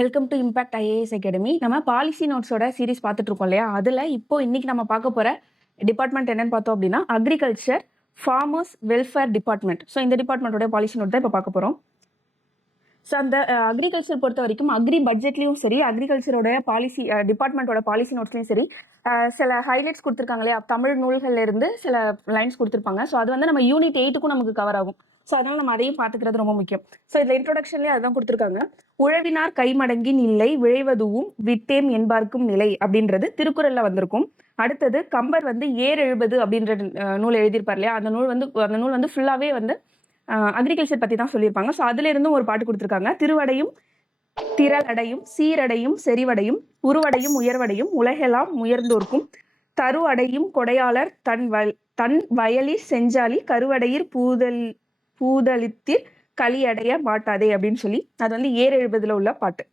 Welcome to impact IAS academy. நம்ம policy நோட்ஸோட series பார்த்துட்டு இருக்கோம் இல்லையா? அதில் இப்போ இன்னைக்கு நம்ம பார்க்க போகிற டிபார்ட்மெண்ட் என்னன்னு பார்த்தோம் அப்படின்னா agriculture farmers welfare department. So இந்த டிபார்ட்மெண்ட்டோட பாலிசி நோட் தான் இப்போ பார்க்க போகிறோம். ஸோ அந்த அக்ரிகல்ச்சர் பொறுத்த வரைக்கும் அக்ரி பட்ஜெட்லேயும் சரி, அக்ரிகல்ச்சரோட பாலிசி டிபார்ட்மெண்ட்டோட பாலிசி நோட்ஸ்லையும் சரி, சில ஹைலைட்ஸ் கொடுத்துருக்காங்க இல்லையா? தமிழ் நூல்கள்ல இருந்து சில லைன்ஸ் கொடுத்துருப்பாங்க. ஸோ அது வந்து நம்ம யூனிட் 8க்கும் நமக்கு கவர் ஆகும். ஸோ அதனால நம்ம அதையும் பார்த்துக்கிறது ரொம்ப முக்கியம். ஸோ இதில் இன்ட்ரோடக்ஷன்லேயே அதுதான் கொடுத்துருக்காங்க. உழவினார் கைமடங்கின் இல்லை விழைவதுவும் விட்டேம் என்பார்க்கும் நிலை அப்படின்றது திருக்குறளில் வந்திருக்கும். அடுத்தது கம்பர் வந்து ஏர் எழுபது அப்படின்ற நூல் எழுதியிருப்பார் இல்லையா? அந்த நூல் வந்து ஃபுல்லாகவே வந்து அக்ரிகல்ச்சர் பற்றி தான் சொல்லியிருப்பாங்க. ஸோ அதுல இருந்தும் ஒரு பாட்டு கொடுத்துருக்காங்க. திருவடையும் திரளடையும் சீரடையும் செறிவடையும் உருவடையும் உயர்வடையும் உலகெல்லாம் உயர்ந்தோர்க்கும் தரு அடையும் கொடையாளர் தன் வயலில் செஞ்சாலி கருவடையிர் பூதலித்திர் களியடைய மாட்டாதே அப்படின்னு சொல்லி அது வந்து ஏர் எழுபதுல உள்ள பாட்டு.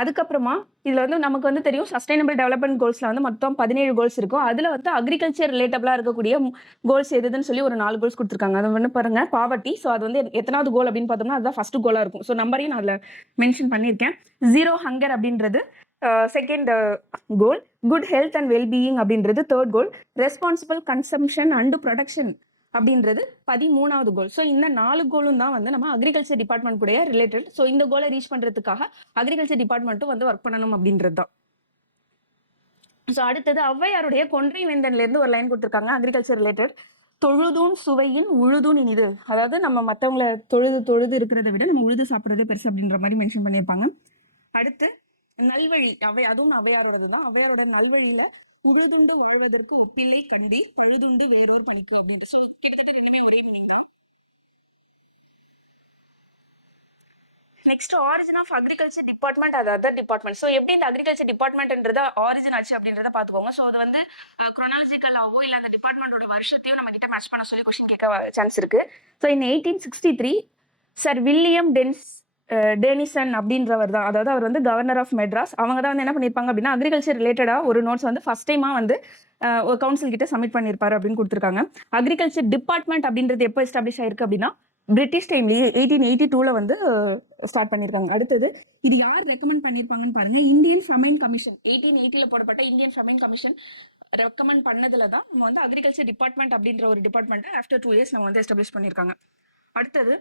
அதுக்கப்புறமா இதுல வந்து நமக்கு வந்து தெரியும் சஸ்டைனபிள் டெவலப்மெண்ட் கோல்ஸ்ல வந்து மொத்தம் 17 கோல்ஸ் இருக்கும். அதுல வந்து அக்ரிகல்ச்சர் ரிலேட்டபிளா இருக்கக்கூடிய கோல்ஸ் எதுன்னு சொல்லி ஒரு 4 கோல்ஸ் கொடுத்துருக்காங்க. அது வந்து பாருங்க பாவர்ட்டி. ஸோ அது வந்து எத்தனாவது கோல் அப்படின்னு பார்த்தோம்னா அதுதான் ஃபர்ஸ்ட் கோலா இருக்கும். ஸோ நம்பரையும் நான் அதில் மென்ஷன் பண்ணியிருக்கேன். ஜீரோ ஹங்கர் அப்படின்றது second goal. Good health and wellbeing அப்படின்றது third goal. Responsible consumption and production அப்படின்றது 13வது கோல். ஸோ இந்த 4 கோலும் தான் வந்து நம்ம அக்ரிகல்ச்சர் டிபார்ட்மெண்ட் கூட ரிலேட்டட். ஸோ இந்த கோலை ரீச் பண்றதுக்காக அக்ரிகல்ச்சர் டிபார்ட்மெண்ட்டும் வந்து ஒர்க் பண்ணணும் அப்படின்றது தான். ஸோ அடுத்தது ஔவையாருடைய கொன்றை வேந்தன்ல இருந்து ஒரு லைன் கொடுத்துருக்காங்க அக்ரிகல்ச்சர் ரிலேட்டட். தொழுதூன் சுவையின் உழுதூன் இனிது. அதாவது நம்ம மற்றவங்களை தொழுது இருக்கிறத விட நம்ம உழுது சாப்பிட்றதே பெருசு அப்படின்ற மாதிரி மென்ஷன் பண்ணியிருப்பாங்க. அடுத்து நல்வழி அதுவும் ஔவையாரோடது தான். ஔவையாரோட நல்வழியில உழுதுண்டு வாழ்வதற்கு ஒப்பில்லை கண்டீர் பழுதுண்டு வேறோர் பழிக்கும் அப்படின்ட்டு. ஸோ கிட்டத்தட்ட ரெண்டுமே ஒரே மீனிங் தான். Next origin of agriculture department அது அதர் டிபார்ட்மெண்ட். ஸோ எப்படி இந்த அக்ரிகல்ச்சர் டிபார்ட்மெண்ட்ன்றத ஆரிஜின் ஆச்சு அப்படின்றத பார்த்துக்கோங்க. ஸோ அது வந்து குரோனாலஜிக்கலாவோ இல்லை அந்த டிபார்ட்மெண்டோட வருஷத்தையும் நம்ம கிட்ட மேட்ச் பண்ண சொல்லி கொஸ்டின் கேட்க சான்ஸ் இருக்கு. So in 1863 sir William Denison அப்படின்றவர் தான். அதாவது அவர் வந்து கவர்னர் ஆஃப் மெட்ராஸ். அவங்க தான் வந்து என்ன பண்ணியிருப்பாங்க அப்படின்னா அக்ரிகல்ச்சர் ரிலேட்டடாக ஒரு நோட்ஸ் வந்து ஃபர்ஸ்ட் டைமாக வந்து ஒரு கவுன்சில் கிட்ட சப்மிட் பண்ணியிருப்பாரு அப்படின்னு கொடுத்துருக்காங்க. அக்ரிகல்ச்சர் டிபார்ட்மெண்ட் அப்படின்றது எப்போ எஸ்டாப்ளிஷ் ஆயிருக்கு அப்படின்னா பிரிட்டிஷ் டைம்லேயே 1882 வந்து ஸ்டார்ட் பண்ணியிருக்காங்க. அடுத்தது இது யார் ரெக்கமெண்ட் பண்ணியிருப்பாங்கன்னு பாருங்க. இந்தியன் ஃபமைன் கமிஷன் 1880 போடப்பட்ட இந்தியன் ஃபமைன் கமிஷன் ரெக்கமெண்ட் பண்ணதுல தான் நம்ம வந்து அக்ரிகல்ச்சர் டிபார்ட்மெண்ட் அப்படின்ற ஒரு டிபார்ட்மெண்ட்டை ஆஃப்டர் 2 இயர்ஸ் நம்ம வந்து எஸ்டாப்ளிஷ் பண்ணியிருக்காங்க. அடுத்தது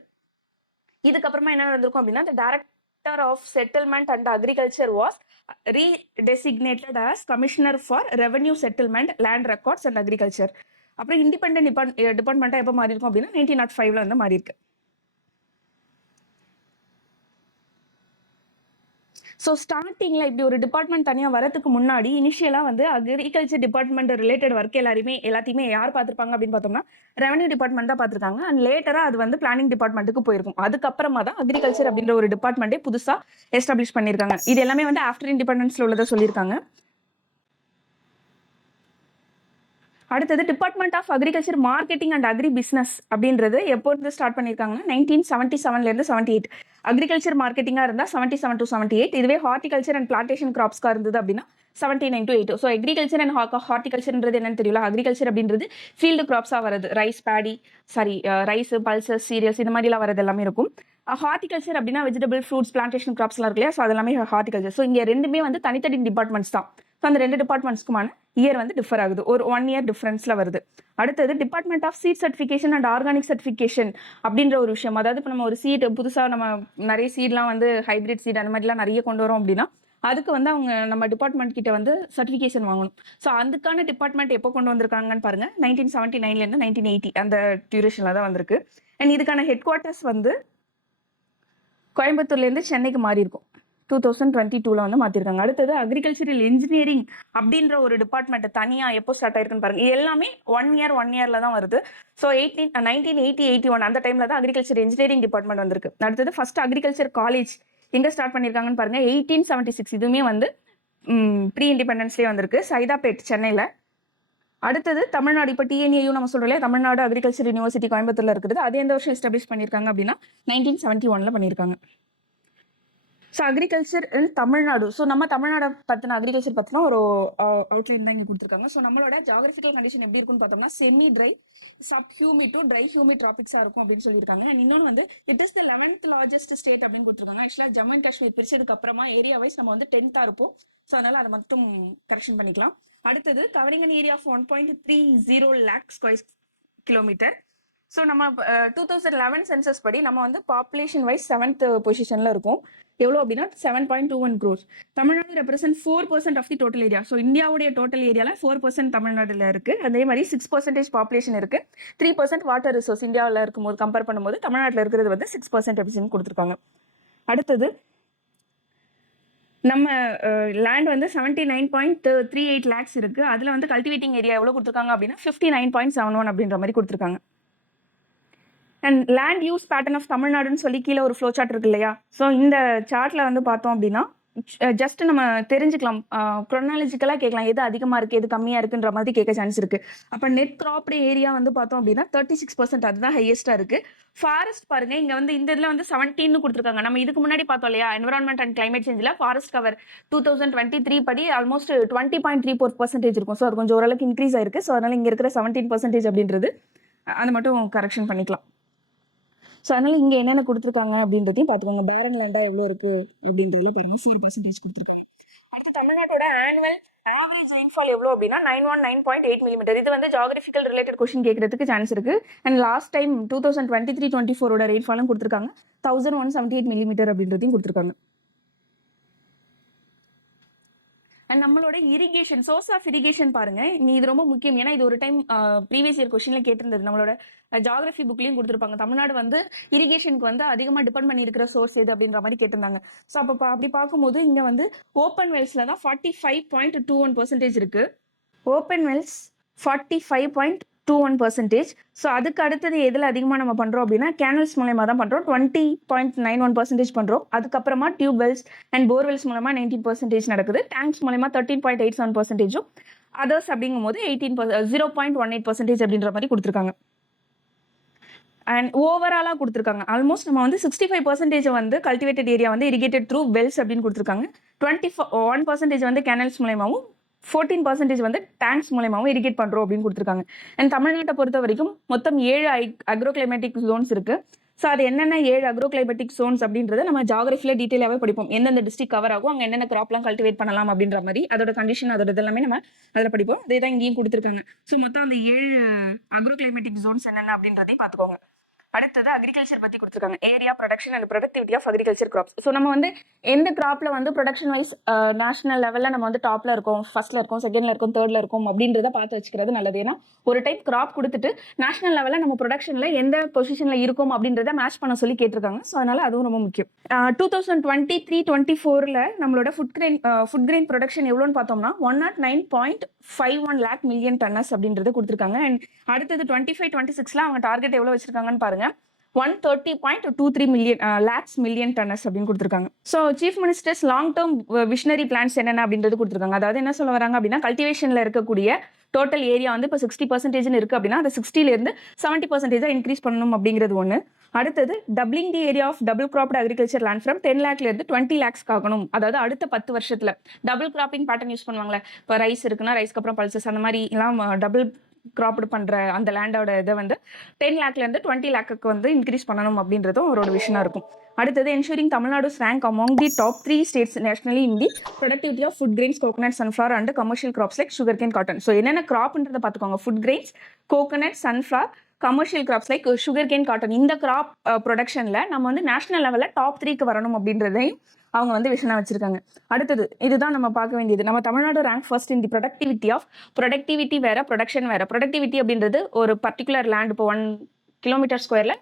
இதுக்கப்புறமா என்ன நடந்திருக்கும் அப்படின்னா the director of settlement and agriculture was redesignated as commissioner for revenue settlement, land records and agriculture. அப்புறம் இண்டிபெண்டன்ட் டிபார்ட்மெண்ட்டாக எப்போ மாறி இருக்கும் அப்படின்னா 1905 வந்து மாறி இருக்கு. ஸோ ஸ்டார்டிங்கில் இப்படி ஒரு டிபார்ட்மெண்ட் தனியாக வரதுக்கு முன்னாடி இனிஷியலாக வந்து அக்ரிகல்ச்சர் டிபார்ட்மெண்ட் ரிலேட்டட் ஒர்க் எல்லாத்தையுமே யார் பார்த்துருப்பாங்க அப்படின்னு பார்த்தோம்னா ரெவன்யூ டிபார்ட்மெண்ட் தான் பார்த்துருக்காங்க. அண்ட் லேட்டராக அது வந்து பிளானிங் டிபார்ட்மெண்ட்டுக்கு போயிருக்கும். அதுக்கப்புறமா தான் அக்ரிகல்ச்சர் அப்படின்ற ஒரு டிபார்ட்மெண்ட்டே புதுசாக எஸ்டாப்ளிஷ் பண்ணியிருக்காங்க. இது எல்லாமே வந்து ஆஃப்டர் இண்டிபெண்டன்ஸில் உள்ளதை சொல்லியிருக்காங்க. அடுத்தது department of agriculture marketing and agri business அப்படின்றது எப்போ இருந்து ஸ்டார்ட் பண்ணியிருக்காங்கன்னா 1977 78. அக்ரிகல்ச்சர் மார்க்கெட்டிங்காக இருந்தால் 77 to 78. இதுவே ஹார்டிகல்ச்சர் அண்ட் பிளான்டேஷன் கிராப்ஸ்க்காக இருந்தது அப்படின்னா 79 to 80. ஸோ அக்ரிகல்ச்சர் அண்ட் ஹார்டிகல்ச்சர்ன்றது என்னன்னு தெரியல. அக்ரிகல்ச்சர் அப்படின்றது ஃபீல்டு கிராப்ஸாக வருது. ரைஸ் பல்சஸ் சீரியல்ஸ் இந்த மாதிரிலாம் வரது எல்லாமே இருக்கும். ஹார்டிகல்ச்சர் அப்படின்னா வெஜிடபிள் ஃப்ரூட்ஸ் பிளான்டேஷன் கிராப்ஸ்லாம் இருக்கு இல்லையா? ஸோ அது எல்லாமே ஹார்டிகல்ச்சர். ஸோ இங்கே ரெண்டுமே வந்து தனித்தனி டிபார்ட்மெண்ட்ஸ் தான். ஸோ அந்த 2 டிபார்ட்மெண்ட்ஸ்க்குமான இயர் வந்து டிஃபர் ஆகுது. ஒரு 1 year டிஃபரன்ஸ்ல வருது. அடுத்தது department of seed certification and organic certification அப்படின்ற ஒரு விஷயம். அதாவது இப்போ நம்ம ஒரு சீட் புதுசாக நம்ம நிறைய சீட்லாம் வந்து ஹைபிரிட் சீட் அந்த மாதிரிலாம் நிறைய கொண்டு வரோம் அப்படின்னா அதுக்கு வந்து அவங்க நம்ம டிபார்ட்மெண்ட் கிட்ட வந்து சர்டிஃபிகேஷன் வாங்கணும். ஸோ அதுக்கான டிபார்ட்மெண்ட் எப்போ கொண்டு வந்திருக்காங்கன்னு பாருங்க. 1979 1980 அந்த டியூரேஷன்ல தான் வந்திருக்கு. அண்ட் இதுக்கான ஹெட் குவார்ட்டர்ஸ் வந்து கோயம்புத்தூர்லேருந்து சென்னைக்கு மாறி இருக்கும். 2022 வந்து மாற்றிருக்காங்க. அடுத்தது அக்ரிகல்ச்சரல் இன்ஜினியரிங் அப்படின்ற ஒரு டிபார்ட்மெண்ட் தனியாக எப்போ ஸ்டார்ட் ஆயிருக்குன்னு பாருங்க. இது எல்லாமே 1 year தான் வருது. ஸோ 1980 81 அந்த டைம்ல தான் அக்ரிகல்ச்சர் இன்ஜினியரிங் டிபார்ட்மெண்ட் வந்திருக்கு. அடுத்தது ஃபர்ஸ்ட் அக்ரிகல்ச்சர் காலேஜ் எங்க ஸ்டார்ட் பண்ணியிருக்காங்கன்னு பாருங்க. 1876. இதுவுமே வந்து ப்ரீ இண்டிபெண்டன்ஸ்லேயே வந்திருக்கு. சைதாப்பேட் சென்னையில். அடுத்தது தமிழ்நாடு. இப்போ டிஎன்ஏயும் நம்ம சொல்றோம் தமிழ்நாடு அக்ரிகல்ச்சர் யூனிவர்சிட்டி கோயம்புத்தூர்ல இருக்குது. அது எந்த வருஷம் எஸ்டாப்ளிஷ் பண்ணியிருக்காங்க அப்படின்னா 1971 பண்ணியிருக்காங்க. ஸோ அக்ரிகல்ச்சர் இன் தமிழ்நாடு. ஸோ நம்ம தமிழ்நாடு பற்றின அக்ரிகல்ச்சர் பற்றின ஒரு அவுட்லைன் தான் இங்கே கொடுத்துருக்காங்க. ஸோ நம்மளோட ஜாகிரபிக்கல் கண்டிஷன் எப்படி இருக்குன்னு பார்த்தோம்னா semi dry, sub humid to dry humid ட்ராபிக்ஸாக இருக்கும் அப்படின்னு சொல்லியிருக்காங்க. அண்ட் இன்னொன்று வந்து it is the 11th largest state அப்படின்னு கொடுத்துருக்காங்க. ஆக்சுவலாக ஜம்மு அண்ட் காஷ்மீர் பிரிச்சதுக்கு அப்புறமா ஏரியா வைஸ் நம்ம வந்து 10th இருப்போம். ஸோ அதனால அதை மட்டும் கரெக்ஷன் பண்ணிக்கலாம். அடுத்தது covering an area of 1.30 lakh square kilometre. So நம்ம 2011 சென்சஸ் படி நம்ம வந்து பாப்புலேஷன் வைஸ் 7th பொசிஷனில் இருக்கும். எவ்வளோ அப்படின்னா 7.21 crores. Tamil Nadu represent 4% of the total area. So இந்தியாவுடைய டோட்டல் ஏரியாவில் 4% தமிழ்நாட்டில் இருக்குது. அதே மாதிரி 6% பாப்புலேஷன் இருக்குது. 3% வாட்டர் ரிசோர்ஸ் இந்தியாவில் இருக்கும்போது கம்பேர் பண்ணும்போது தமிழ்நாட்டில் இருக்கிறது வந்து 6% அப்படின்னு கொடுத்துருக்காங்க. அடுத்தது நம்ம லேண்ட் வந்து 79.38 lakhs இருக்குது. அதில் வந்து கல்டிவேட்டிங் ஏரியா எவ்வளோ கொடுத்துருக்காங்க அப்படின்னா 59.71 அப்படின்ற மாதிரி கொடுத்துருக்காங்க. And land use pattern of தமிழ்நாடுன்னு சொல்லி கீழே ஒரு ஃப்ளோ சார்ட் இருக்கு இல்லையா? ஸோ இந்த சார்ட்டில் வந்து பார்த்தோம் அப்படின்னா ஜஸ்ட் நம்ம தெரிஞ்சுக்கலாம், க்ரோனாலஜிக்கலாக கேட்கலாம் எது அதிகமாக இருக்குது எது கம்மியாக இருக்குன்ற மாதிரி கேட்க சான்ஸ் இருக்குது. அப்போ நெட் கிராப்டு ஏரியா வந்து பார்த்தோம் அப்படின்னா 36% அதுதான் ஹையஸ்ட்டாக இருக்குது. ஃபாரஸ்ட் பாருங்க, இங்கே வந்து இந்த இதில் வந்து 17 கொடுத்துருக்காங்க. நம்ம இதுக்கு முன்னாடி பார்த்தோம் இல்லையா, என்விரான்மெண்ட் அண்ட் கிளைமேட் சேஞ்சில் ஃபாரஸ்ட் கவர் 2023 படி ஆல்மோஸ்ட் 20.34% இருக்கும். ஸோ அது கொஞ்சம் ஓரளவுக்கு இன்க்ரீஸ் ஆயிருக்கு. ஸோ அதனால் இங்கே இருக்கிற 17% அப்படின்றது அதை மட்டும் கரெக்ஷன் பண்ணிக்கலாம். ஸோ அதனால் இங்கே என்னென்ன கொடுத்துருக்காங்க அப்படின்றதையும் பார்த்துக்கோங்க. பேரன் லேண்டாக எவ்வளோ இருக்குது அப்படின்றதுல பாருங்க 4% கொடுத்துருக்காங்க. அடுத்து தமிழ்நாட்டோட ஆனுவல் ஆவரேஜ் ரெயின்ஃபால் எவ்வளோ அப்படின்னா 919.8 mm. இது வந்து ஜாகிரபிக்கல் ரிலேட்டட் கொஸ்டின் கேட்கறதுக்கு சான்ஸ் இருக்குது. அண்ட் லாஸ்ட் டைம் 2023-24 ரெயின்ஃபாலும் கொடுத்துருக்காங்க 1178 mm அப்படின்றதையும் கொடுத்துருக்காங்க. அண்ட் நம்மளோட இரிகேஷன் சோர்ஸ் ஆஃப் இரிகேஷன் பாருங்க, இது ரொம்ப முக்கியம். ஏன்னா இது ஒரு டைம் ப்ரீவியஸ் இயர் கொஸ்டின்ல கேட்டிருந்தது. நம்மளோட ஜாகிரபி புக்லையும் கொடுத்துருப்பாங்க. தமிழ்நாடு வந்து இரிகேஷனுக்கு வந்து அதிகமாக டிபெண்ட் பண்ணியிருக்கிற சோர்ஸ் எது அப்படின்ற மாதிரி கேட்டிருந்தாங்க. ஸோ அப்போ அப்படி பார்க்கும்போது இங்கே வந்து ஓப்பன் வெல்ஸில் தான் 45.21% இருக்குது. Open Wells 45.21%. ஸோ அதுக்கு அடுத்தது எதில் அதிகமாக நம்ம பண்ணுறோம் அப்படின்னா கேனல்ஸ் மூலயமா தான் பண்ணுறோம். 20.91% பண்ணுறோம். அதுக்கப்புறமா டியூப் வெல்ஸ் அண்ட் போர்வெல்ஸ் மூலமாக 19% நடக்குது. டேங்க்ஸ் மூலமா 13.87%. அதர்ஸ் அப்படிங்கும் போது 0.18% அப்படின்ற மாதிரி கொடுத்துருக்காங்க. அண்ட் ஓவராலாக கொடுத்துருக்காங்க. ஆல்மோஸ்ட் நம்ம வந்து 65% வந்து கல்டிவேட்டட் ஏரியா வந்து இரிகேட்டட் த்ரூ வெல்ஸ் அப்படின்னு கொடுத்துருக்காங்க. 21% வந்து கேனல்ஸ் மூலயமாவும் 14% வந்து டேங்க்ஸ் மூலயமாவும் இரிகேட் பண்ணுறோம் அப்படின்னு கொடுத்துருக்காங்க. அண்ட் தமிழ்நாட்டை பொறுத்த வரைக்கும் மொத்தம் 7 அக்ரோ கிளைமேட்டிக் ஜோன்ஸ் இருக்குது. ஸோ அது என்னென்ன 7 அக்ரோ கிளைமேட்டிக் ஜோன்ஸ் அப்படின்றத நம்ம ஜாகிரபியில் டீட்டெயிலாகவே படிப்போம். எந்தெந்த டிஸ்ட்ரிக்ட் கவர் ஆகும், அங்கே என்னென்ன கிராப்லாம் கல்டிவேட் பண்ணலாம் அப்படின்ற மாதிரி அதோட கண்டிஷன் அதோட எல்லாமே நம்ம அதில் படிப்போம். அதே தான் இங்கேயும் கொடுத்துருக்காங்க. ஸோ மொத்தம் அந்த 7 அக்ரோ கிளைமேட்டிக் ஜோன்ஸ் என்னென்ன அப்படின்றதையும் பார்த்துக்கோங்க. அடுத்தது அக்ரிகல்ச்சர் பற்றி கொடுத்துருக்காங்க. Area, production and productivity of agriculture crops. So நம்ம வந்து எந்த கிராப்பில் வந்து ப்ரொடக்ஷன் வைஸ் நேஷனல் லெவலில் நம்ம வந்து டாப்பில் இருக்கோம், ஃபர்ஸ்ட்டில் இருக்கோம், செகண்டில் இருக்கோம், தேர்டில் இருக்கும் அப்படின்றத பார்த்து வச்சுக்கிறது நல்லது. ஏன்னா ஒரு டைப் கிராப் கொடுத்துட்டு நேஷனல் லெவலில் நம்ம ப்ரொடக்ஷனில் எந்த பொசிஷனில் இருக்கும் அப்படின்றத மேட்ச் பண்ண சொல்லி கேட்டிருக்காங்க. ஸோ அதனால் அதுவும் ரொம்ப முக்கியம். 2023-24 நம்மளோட ஃபுட் கிரெயின் ப்ரொடக்ஷன் எவ்வளோன்னு பார்த்தோம்னா 109.51 lakh million tons அப்படின்றது கொடுத்துருக்காங்க. அண்ட் அடுத்தது 25-26 அவங்க டார்கெட் எவ்வளோ வச்சிருக்காங்கன்னு பாருங்க, 130.23 million tons அப்படின்னு கொடுத்துருக்காங்க. So chief ministers long term visionary plans என்னென்ன அப்படின்றது கொடுத்துருக்காங்க. அதாவது என்ன சொல்ல வராங்க அப்படின்னா கல்டிவேஷனில் இருக்கக்கூடிய டோட்டல் ஏரியா வந்து இப்போ 60% இருக்குது அப்படின்னா அது 60லேருந்து 70% இன்க்ரீஸ் பண்ணணும் அப்படிங்கிறது ஒன்று. அடுத்தது doubling the area of double cropped agriculture land from 10 lakhலேருந்து 20 lakhs ஆகணும். அதாவது அடுத்த 10 வருஷத்தில் டபுள் கிராப்பிங் பேட்டர்ன் யூஸ் பண்ணுவாங்களே. இப்போ ரைஸ் இருக்குன்னா ரைஸ்க்கு அப்புறம் பல்சஸ் அந்த மாதிரி எல்லாம் டபுள் கிராப்டு பண்ணுற அந்த லேண்டோட இதை வந்து 10 lakhலேருந்து 20 lakhக்கு வந்து இன்க்ரீஸ் பண்ணணும் அப்படின்றதும் அவரோட விஷனாக இருக்கும். அடுத்தது ensuring Tamil Nadu's rank among the top 3 states nationally in the productivity of food grains, coconut, sunflower and commercial crops like sugar cane, cotton. So என்னென்ன கிராப்ன்றதை பார்த்துக்கோங்க. Food grains, coconut, sunflower, commercial crops like sugar cane, cotton. இந்த crop ப்ரொடக்ஷனில் நம்ம வந்து national லெவலில் top 3க்கு வரணும் அப்படின்றதையும் அவங்க வந்து விஷனாக வச்சிருக்காங்க. அடுத்தது இதுதான் நம்ம பார்க்க வேண்டியது. நம்ம Tamil Nadu rank first in the productivity வேற, ப்ரொடக்ஷன் வேற. ப்ரொடக்டிவிட்டி அப்படின்றது ஒரு பர்டிகுலர் லேண்ட் இப்போ 1 கிலோமீட்டர் ஸ்கொயரில்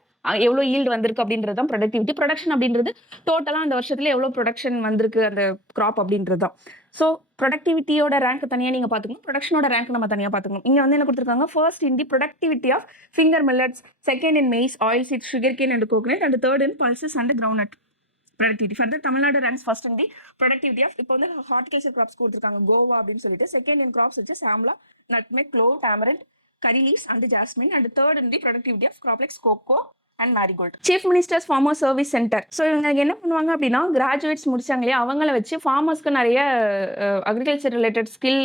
எவ்வளோ ஈல்டு வந்திருக்கு அப்படின்றது தான் ப்ரொடக்டிவிட்டி. ப்ரொடக்ஷன் அப்படின்றது டோட்டலாக அந்த வருஷத்தில் எவ்வளோ ப்ரொடக்ஷன் வந்திருக்கு அந்த கிராப் அப்படின்றது தான். ஸோ ப்ரொடக்டிவிட்டியோட ரேங்க் தனியாக நீங்கள் பார்த்துக்கணும், ப்ரொடக்ஷனோட ரேங்க் நம்ம தனியாக பார்த்துக்கணும். இங்கே வந்து என்ன கொடுத்துருக்காங்க, first in the productivity of finger millets, second in maize, oil seeds, sugar cane and coconut, and third in pulses and ground productivity. Further Tamil Nadu ranks first in the productivity of இப்போ வந்து horticulture graphs கொடுத்துருக்காங்க கோவா அப்படின்னு சொல்லிட்டு. Second in crops வச்சு சாம்லா, nutmeg, clove, tamarind, curry leaves and jasmine, and third in the productivity of crop likes cocoa, and marigold. Chief minister's farmer service centre. So இவங்க என்ன பண்ணுவாங்க அப்படின்னா, கிராஜுவேட்ஸ் முடிச்சாங்க இல்லையா, அவங்கள வச்சு ஃபார்மர்ஸ்க்கு நிறைய அக்ரிகல்ச்சர் ரிலேட்டட் ஸ்கில்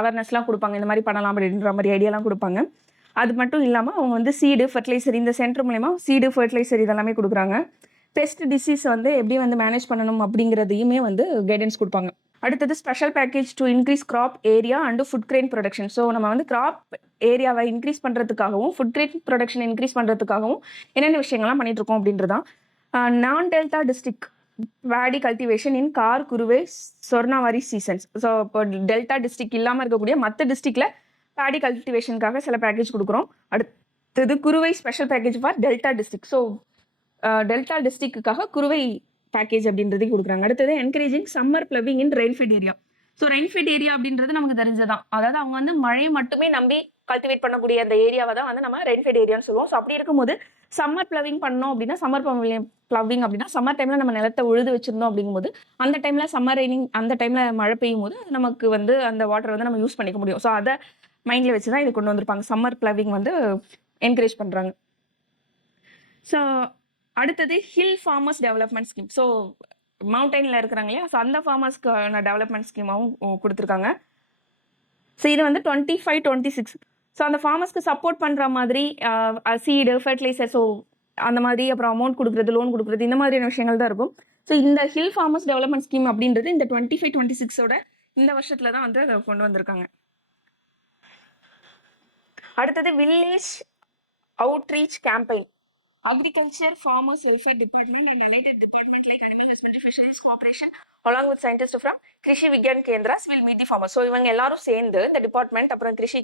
அவேர்னஸ்லாம் கொடுப்பாங்க. இந்த மாதிரி பண்ணலாம் அப்படின்ற மாதிரி ஐடியாலாம் கொடுப்பாங்க. அது மட்டும் இல்லாமல் அவங்க வந்து சீடு, ஃபர்டிலைசர், இந்த சென்டர் மூலமா சீடு, ஃபர்டிலைசர் இதெல்லாமே கொடுக்குறாங்க. பெஸ்ட் டிசீஸ் வந்து எப்படி வந்து மேனேஜ் பண்ணணும் அப்படிங்கிறதையுமே வந்து கைடன்ஸ் கொடுப்பாங்க. அடுத்தது special package to increase crop area and food grain production. So நம்ம வந்து கிராப் ஏரியாவை இன்க்ரீஸ் பண்ணுறதுக்காகவும் ஃபுட் கிரெயின் ப்ரொடக்ஷன் இன்க்ரீஸ் பண்ணுறதுக்காகவும் என்னென்ன விஷயங்கள்லாம் பண்ணிட்டு இருக்கோம் அப்படின்றதான். நான் delta district paddy cultivation in கார், குருவே, சொர்ணாவாரி சீசன்ஸ். ஸோ இப்போ டெல்டா டிஸ்ட்ரிக்ட் இல்லாமல் இருக்கக்கூடிய மற்ற டிஸ்ட்ரிக்டில் பேடி கல்டிவேஷனுக்காக சில பேக்கேஜ் கொடுக்குறோம். அடுத்தது குருவை special package for delta district. So delta டிஸ்ட்ரிக்டுக்காக குருவை பேக்கேஜ் அப்படின்றது கொடுக்குறாங்க. அடுத்தது encouraging summer ploughing in rainfed area. So rainfed area அப்படின்றது நமக்கு தெரிஞ்சதான். அதாவது அவங்க வந்து மழையை மட்டுமே நம்பி கல்டிவேட் பண்ணக்கூடிய அந்த ஏரியாவை தான் வந்து நம்ம ரெயின்ஃபெட் ஏரியான்னு சொல்லுவோம். ஸோ அப்படி இருக்கும்போது சம்மர் பிளவிங் பண்ணோம் அப்படின்னா, சம்மர் பிளவிங் அப்படின்னா சம்மர் டைமில் நம்ம நிலத்தை உழுது வச்சிருந்தோம் அப்படிங்கும்போது அந்த டைமில் சம்மர் ரெய்னிங், அந்த டைமில் மழை பெய்யும் போது நமக்கு வந்து அந்த வாட்டர் வந்து நம்ம யூஸ் பண்ணிக்க முடியும். ஸோ அதை மைண்டில் வச்சு தான் இது கொண்டு வந்திருப்பாங்க. சம்மர் பிளவிங் வந்து என்கரேஜ் பண்ணுறாங்க. ஸோ அடுத்தது hill farmers development scheme. So மவுண்டெயினில் இருக்கிறாங்க இல்லையா, ஸோ அந்த ஃபார்மர்ஸ்க்கான டெவலப்மெண்ட் ஸ்கீமாகவும் கொடுத்துருக்காங்க. ஸோ இது வந்து 25-26. ஸோ அந்த ஃபார்மர்ஸ்க்கு சப்போர்ட் பண்ணுற மாதிரி சீடு, ஃபர்டிலைசர், ஸோ அந்த மாதிரி அப்புறம் அமௌண்ட் கொடுக்குறது, லோன் கொடுக்குறது, இந்த மாதிரியான விஷயங்கள் தான் இருக்கும். ஸோ இந்த ஹில் ஃபார்மர்ஸ் டெவலப்மெண்ட் ஸ்கீம் அப்படின்றது இந்த 25-26ஓட இந்த வருஷத்துல தான் வந்து அதை கொண்டு வந்திருக்காங்க. அடுத்தது village outreach campaign. Agriculture, Farmers Welfare Department and allied department like Animal Husbandry, Fisheries Corporation along with scientists from Krishi Vigyan Kendras will meet the farmers. So இவங்க எல்லாரும் சேர்ந்து இந்த டிபார்ட்மெண்ட் அப்புறம் கிருஷி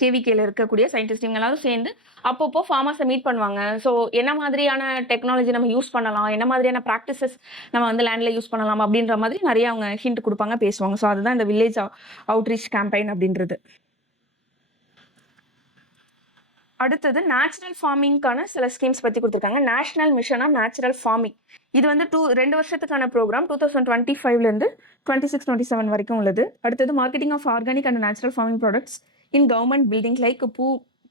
கேவிவில இருக்கக்கூடிய சயின்டிஸ்ட் இவங்க எல்லாரும் சேர்ந்து அப்பப்போ ஃபார்மர்ஸை மீட் பண்ணுவாங்க. ஸோ என்ன மாதிரியான டெக்னாலஜி நம்ம யூஸ் பண்ணலாம், என்ன மாதிரியான ப்ராக்டிசஸ் நம்ம வந்து லேண்டில் யூஸ் பண்ணலாம் அப்படின்ற மாதிரி நிறைய அவங்க ஹிண்ட் கொடுப்பாங்க, பேசுவாங்க. ஸோ அதுதான் இந்த வில்லேஜ் அவுட்ரீச் கேம்பெயின் அப்படின்றது. அடுத்தது நேச்சுரல் ஃபார்மிங்கான சில ஸ்கீம்ஸ் பற்றி கொடுத்துருக்காங்க. National mission of natural farming. இது வந்து 2 வருஷத்துக்கான ப்ரோக்ராம். 2025லேருந்து 26-27 வரைக்கும் உள்ளது. அடுத்தது marketing of organic and natural farming products in government building like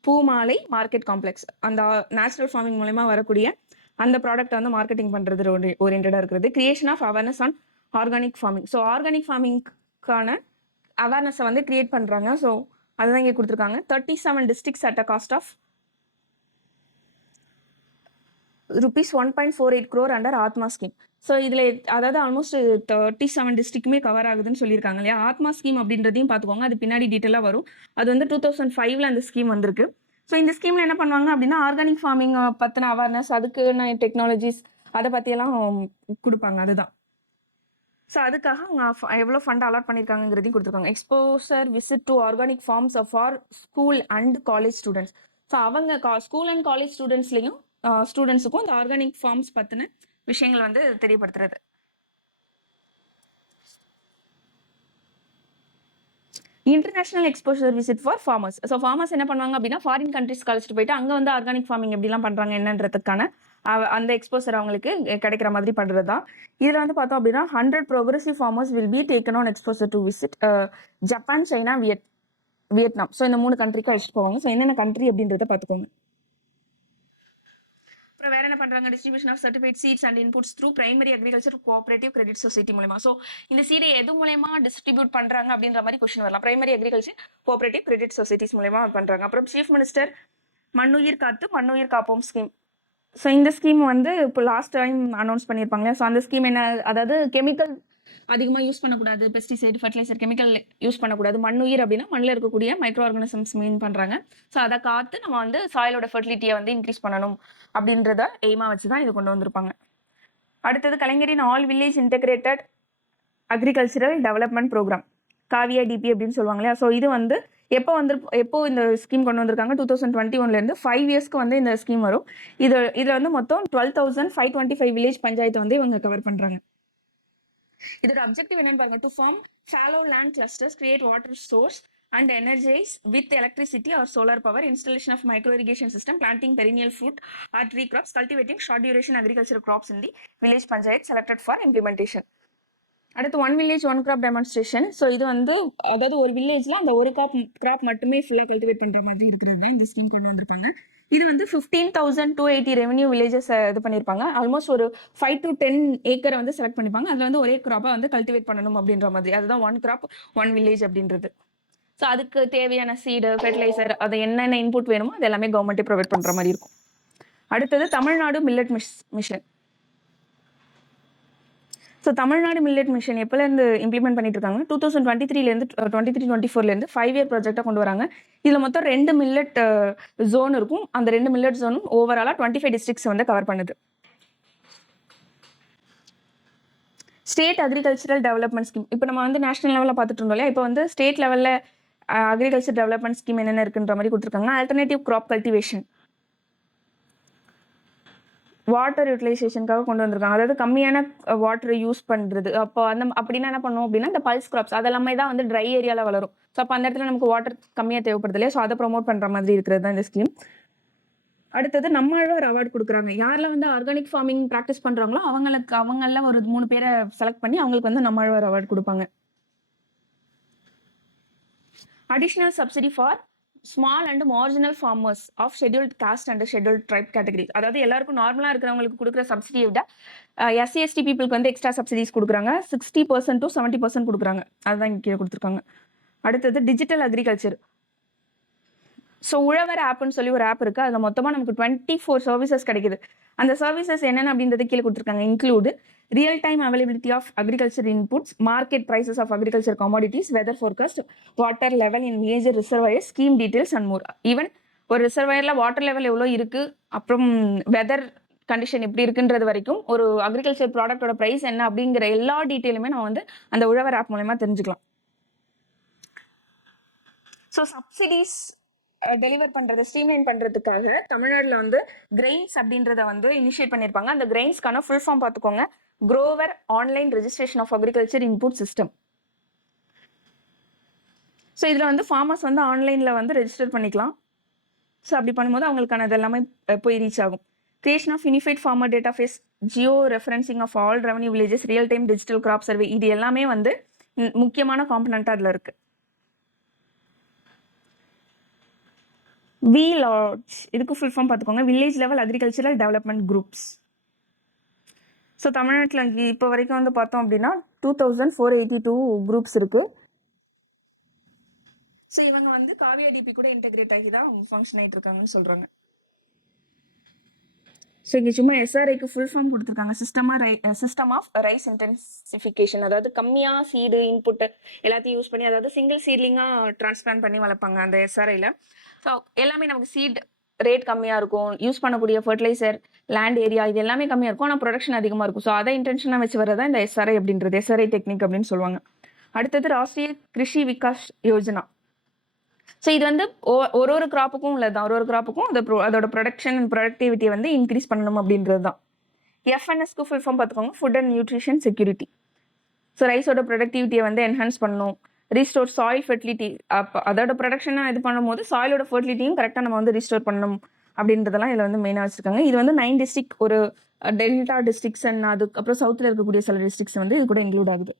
Poomalai market complex. அந்த நேச்சுரல் ஃபார்மிங் மூலமா வரக்கூடிய அந்த ப்ராடக்ட்டை வந்து மார்க்கெட்டிங் பண்ணுறது ஓரியன்டாக இருக்கிறது. Creation of awareness on organic farming. So organic ஃபார்மிங்கான அவேர்னஸை வந்து கிரியேட் பண்ணுறாங்க. ஸோ அதுதான் இங்கே கொடுத்துருக்காங்க. 37 districts at a cost of ₹1.48 crore under ஆத்மா ஸ்கீம். ஸோ இதில் அதாவது ஆல்மோஸ்ட் 37 டிஸ்ட்ரிக்ட்டுமே கவர் ஆகுதுன்னு சொல்லியிருக்காங்க இல்லையா. ஆத்மா ஸ்கீம் அப்படின்றதையும் பார்த்துக்கோங்க, அது பின்னாடி டீட்டெயிலாக வரும். அது வந்து 2005ல் அந்த ஸ்கீம் வந்திருக்கு. ஸோ இந்த ஸ்கீமில் என்ன பண்ணுவாங்க அப்படின்னா, ஆர்கானிக் ஃபார்மிங் பற்றின அவேர்னஸ், அதுக்குன்னு டெக்னாலஜிஸ், அதை பற்றியெல்லாம் கொடுப்பாங்க. அதுதான். ஸோ அதுக்காக அவங்க எவ்வளோ ஃபண்ட் அலாட் பண்ணியிருக்காங்கிறதையும் கொடுத்துருக்காங்க. Exposure visit to organic farms for school and college students. So அவங்க ஸ்கூல் அண்ட் காலேஜ் ஸ்டூடெண்ட்ஸுக்கும் இந்த ஆர்கானிக் ஃபார்ம்ஸ் பற்றின விஷயங்கள் வந்து தெரியப்படுத்துறது. International exposure visit for farmers. So farmers என்ன பண்ணுவாங்க அப்படின்னா, ஃபாரின் கண்ட்ரிஸ்க்கு அழைச்சிட்டு போயிட்டு அங்கே வந்து ஆர்கானிக் ஃபார்மிங் எப்படிலாம் பண்ணுறாங்க என்னன்றதுக்கான அந்த எக்ஸ்போசர் அவங்களுக்கு கிடைக்கிற மாதிரி பண்ணுறது தான். இதில் வந்து பார்த்தோம் அப்படின்னா 100 progressive farmers will be taken on exposure to visit Japan, China, Vietnam. So இந்த 3 கண்ட்ரிக்கு அழைச்சிட்டு போவாங்க. ஸோ என்னென்ன கண்ட்ரி அப்படின்றத பார்த்துக்கோங்க. அப்புறம் வேற என்ன பண்றாங்க, distribution of certified seeds and inputs through primary agriculture cooperative credit society மூலமா. ஸோ இந்த சீடை எது மூலமா டிஸ்ட்ரிபியூட் பண்றாங்க அப்படின்ற மாதிரி கொஸ்டின் வரலாம். Primary agriculture cooperative credit societies மூலமா பண்றாங்க. அப்புறம் சீஃப் மினிஸ்டர் மண்ணுயிர் காத்து மண்ணுயிர் காப்போம் ஸ்கீம். ஸோ இந்த ஸ்கீம் வந்து இப்போ லாஸ்ட் டைம் அனௌன்ஸ் பண்ணியிருப்பாங்க. ஸோ அந்த ஸ்கீம் என்ன, அதாவது கெமிக்கல் அதிகமாக யூஸ் பண்ணக்கூடாது, பெஸ்டிசைட், ஃபர்டிலைசர், கெமிக்கல் யூஸ் பண்ணக்கூடாது. மண்ணுயிர் அப்படின்னா மண்ணில் இருக்கக்கூடிய மைக்ரோ ஆர்கானிசம்ஸ் மீன் பண்ணுறாங்க. ஸோ அதை காத்து நம்ம வந்து சாயிலோட ஃபர்டிலிட்டியை வந்து இன்க்ரீஸ் பண்ணணும் அப்படின்றத எய்மாக வச்சு தான் இது கொண்டு வந்திருப்பாங்க. அடுத்தது கலைஞரின் all village integrated agricultural development programme, KAVIA DP அப்படின்னு சொல்லுவாங்க இல்லையா. ஸோ இது வந்து எப்போ இந்த ஸ்கீம் கொண்டு வந்திருக்காங்க, 2021லேருந்து 5 இயர்ஸ்க்கு வந்து இந்த ஸ்கீம் வரும். இதில் வந்து மொத்தம் 12,525 வில்லேஜ் பஞ்சாயத்து வந்து இவங்க கவர் பண்ணுறாங்க. இதோட அப்ஜெக்டிவ் என்னன்னு பாருங்க, to form fallow land clusters, create water source and energize with electricity or solar power, installation of micro irrigation system, planting perennial fruit or tree crops, cultivating short duration agricultural crops in the village panchayat selected for implementation. அடுத்து one village one crop demonstration. So இது வந்து அதாவது ஒரு வில்லேஜ்ல அந்த ஒரு graph மட்டுமே ஃபுல்லாக கல்டிவேட் பண்ணுற மாதிரி இருக்கிறது தான் இந்த ஸ்கீம் கொண்டு வந்திருப்பாங்க. இது வந்து 15,280 ரெவன்யூ வில்லேஜஸ் இது பண்ணியிருப்பாங்க. ஆல்மோஸ்ட் ஒரு 5 to 10 ஏக்கரை வந்து செலக்ட் பண்ணிப்பாங்க. அதில் வந்து ஒரே கிராப்பை வந்து கல்டிவேட் பண்ணணும் அப்படின்ற மாதிரி. அதுதான் ஒன் கிராப் ஒன் வில்லேஜ் அப்படின்றது. ஸோ அதுக்கு தேவையான சீடு ஃபெர்டிலைசர் அது என்னென்ன இன்புட் வேணுமோ அது எல்லாமே கவர்மெண்ட்டே ப்ரொவைட் பண்ணுற மாதிரி இருக்கும். அடுத்தது Tamil Nadu millet mission. So Tamil Nadu millet mission எப்போலேருந்து இம்ப்ளிமெண்ட் பண்ணிட்டு இருக்காங்க 2023லேருந்து 23-24லேருந்து 5 இயர் ப்ராஜெக்டாக கொண்டு வராங்க. இதில் மொத்தம் 2 மில்லட் ஜோன் இருக்கும். அந்த 2 மில்லட் ஜோனும் ஓவராலாக 25 டிஸ்ட்ரிக்ஸ் வந்து கவர் பண்ணுது. ஸ்டேட் அக்ரிகல்ச்சரல் டெவலப்மெண்ட் ஸ்கீம் இப்போ நம்ம வந்து நேஷனல் லெவலில் பார்த்துட்டு இருந்தோம் இல்லையா, இப்போ வந்து ஸ்டேட் லெவலில் அக்ரிகல்ச்சர் டெவலப்மெண்ட் ஸ்கீம் என்னென்ன இருக்குன்ற மாதிரி கொடுத்துருக்காங்க. ஆல்டர்னேட்டிவ் கிராப் கல்டிவேஷன், வாட்டர் யூட்டிலைசேஷனுக்காக கொண்டு வந்திருக்காங்க. அதாவது கம்மியான வாட்டரை யூஸ் பண்ணுறது. அப்போ அப்படின்னா என்ன பண்ணுவோம் அப்படின்னா இந்த பல்ஸ் கிராப்ஸ் அதெல்லாமே தான் வந்து ட்ரை ஏரியாவில் வளரும். ஸோ அப்போ அந்த இடத்துல நமக்கு வாட்டர் கம்மியாக தேவைப்படுது இல்லையா, ஸோ அதை ப்ரொமோட் பண்ணுற மாதிரி இருக்கிறது தான் இந்த ஸ்கீம். அடுத்தது நம்மாழ்வார் அவார்டு கொடுக்குறாங்க. யாரில் வந்து ஆர்கானிக் ஃபார்மிங் ப்ராக்டிஸ் பண்ணுறாங்களோ அவங்கள ஒரு 3 பேரை செலக்ட் பண்ணி அவங்களுக்கு வந்து நம்மாழ்வார் அவார்டு கொடுப்பாங்க. Additional subsidy for small and marginal farmers of scheduled caste and scheduled tribe category. அதாவது எல்லாருக்கும் நார்மலாக இருக்கிறவங்களுக்கு கொடுக்குற சப்சிடியை விட SC/ST பீப்புளுக்கு வந்து எக்ஸ்ட்ரா சப்சிடிஸ் கொடுக்குறாங்க. 60% to 70% கொடுக்குறாங்க. அதுதான் இங்கே கீழே கொடுத்துருக்காங்க. அடுத்தது டிஜிட்டல் அக்ரிகல்ச்சர். ஸோ உழவர் ஆப்னு சொல்லி ஒரு ஆப் இருக்குது. அதில் மொத்தமாக நமக்கு 24 சர்வீசஸ் கிடைக்குது. அந்த சர்வீசஸ் என்னென்ன அப்படின்றது கீழே கொடுத்துருக்காங்க. Include real time availability of agriculture inputs, market prices of agriculture commodities, weather forecast, water level in major reservoir, scheme details and more. Even ஒரு ரிசர்வாயரில் வாட்டர் லெவல் எவ்வளோ இருக்குது, அப்புறம் வெதர் கண்டிஷன் எப்படி இருக்குன்றது வரைக்கும், ஒரு அக்ரிகல்ச்சர் ப்ராடக்டோட ப்ரைஸ் என்ன அப்படிங்கிற எல்லா டீட்டெயிலுமே நம்ம வந்து அந்த உழவர் ஆப் மூலமா தெரிஞ்சுக்கலாம். ஸோ சப்சிடிஸ் டெலிவர் பண்ணுறது ஸ்ட்ரீம்லைன் பண்ணுறதுக்காக தமிழ்நாட்டில் வந்து கிரெயின்ஸ் அப்படின்றத வந்து இனிஷியேட் பண்ணியிருப்பாங்க. அந்த கிரெயின்ஸ்க்கான ஃபுல் ஃபார்ம் பார்த்துக்கோங்க. Grower online registration of agriculture input system. So இதில் வந்து ஃபார்மர்ஸ் வந்து ஆன்லைனில் வந்து ரெஜிஸ்டர் பண்ணிக்கலாம். ஸோ அப்படி பண்ணும்போது அவங்களுக்கான இது எல்லாமே போய் ரீச் ஆகும். Creation of unified farmer data base, geo referencing of all revenue villages, real time digital crop survey, இது எல்லாமே வந்து முக்கியமான காம்பனண்ட்டாக அதில் இருக்குது. VLODGE இதுக்கு ஃபுல் ஃபார்ம் பார்த்துக்கோங்க. Village level agricultural development groups. So தமிழ்நாட்டில் இப்போ வரைக்கும் வந்து பார்த்தோம் அப்படின்னா 2482 குரூப்ஸ் இருக்குது. ஸோ இவங்க வந்து காவியாடிபி கூட இன்டெகிரேட் ஆகி தான் ஃபங்க்ஷன் ஆகிட்டு இருக்காங்கன்னு சொல்கிறாங்க. ஸோ இங்கே சும்மா SRIக்கு ஃபுல் ஃபார்ம் கொடுத்துருக்காங்க. System of rice intensification. அதாவது கம்மியாக சீடு இன்புட்டு எல்லாத்தையும் யூஸ் பண்ணி, அதாவது சிங்கிள் சீட்லிங்காக டிரான்ஸ்பிளான்ட் பண்ணி வளர்ப்பாங்க அந்த SRIயில். ஸோ எல்லாமே நமக்கு சீட் ரேட் கம்மியாக இருக்கும், யூஸ் பண்ணக்கூடிய ஃபர்டிலைசர், லேண்ட் ஏரியா இது எல்லாமே கம்மியாக இருக்கும், ஆனால் ப்ரொடக்ஷன் அதிகமாக இருக்கும். ஸோ அதை இன்டென்ஷனாக வச்சு வரதான் இந்த SRI அப்படின்றது, SRI டெக்னிக் அப்படின்னு சொல்லுவாங்க. அடுத்தது ராஷ்ட்ரிய கிருஷி விகாஸ் யோஜனா. ஸோ இது வந்து ஒரு கிராப்புக்கும் உள்ளதுதான். ஒரு கிராப்புக்கும் அதோட ப்ரொடக்ஷன் அண்ட் ப்ரொடக்டிவிட்டியை வந்து இன்க்ரீஸ் பண்ணணும் அப்படின்றது தான். FNSக்கு ஃபுல் ஃபார்ம் பார்த்துக்கோங்க. Food and nutrition security. So ரைஸோட ப்ரொடக்டிவிட்டியை வந்து என்ஹான்ஸ் பண்ணணும். Restore soil fertility. அப்போ அதோட ப்ரொடக்ஷனாக இது பண்ணும்போது சாயிலோட ஃபெர்டிலிட்டியும் கரெக்டாக நம்ம வந்து ரீஸ்டோர் பண்ணணும் அப்படின்றதெல்லாம் இதில் வந்து மெயினாக வச்சுருக்காங்க. இது வந்து 9 டிஸ்ட்ரிக்ட், ஒரு டெல்டா டிஸ்ட்ரிக்ஸ் அண்ட் அதுக்கப்புறம் சவுத்தில் இருக்கக்கூடிய சில டிஸ்ட்ரிக்ஸ் வந்து இது கூட இன்க்ளூட் ஆகுது.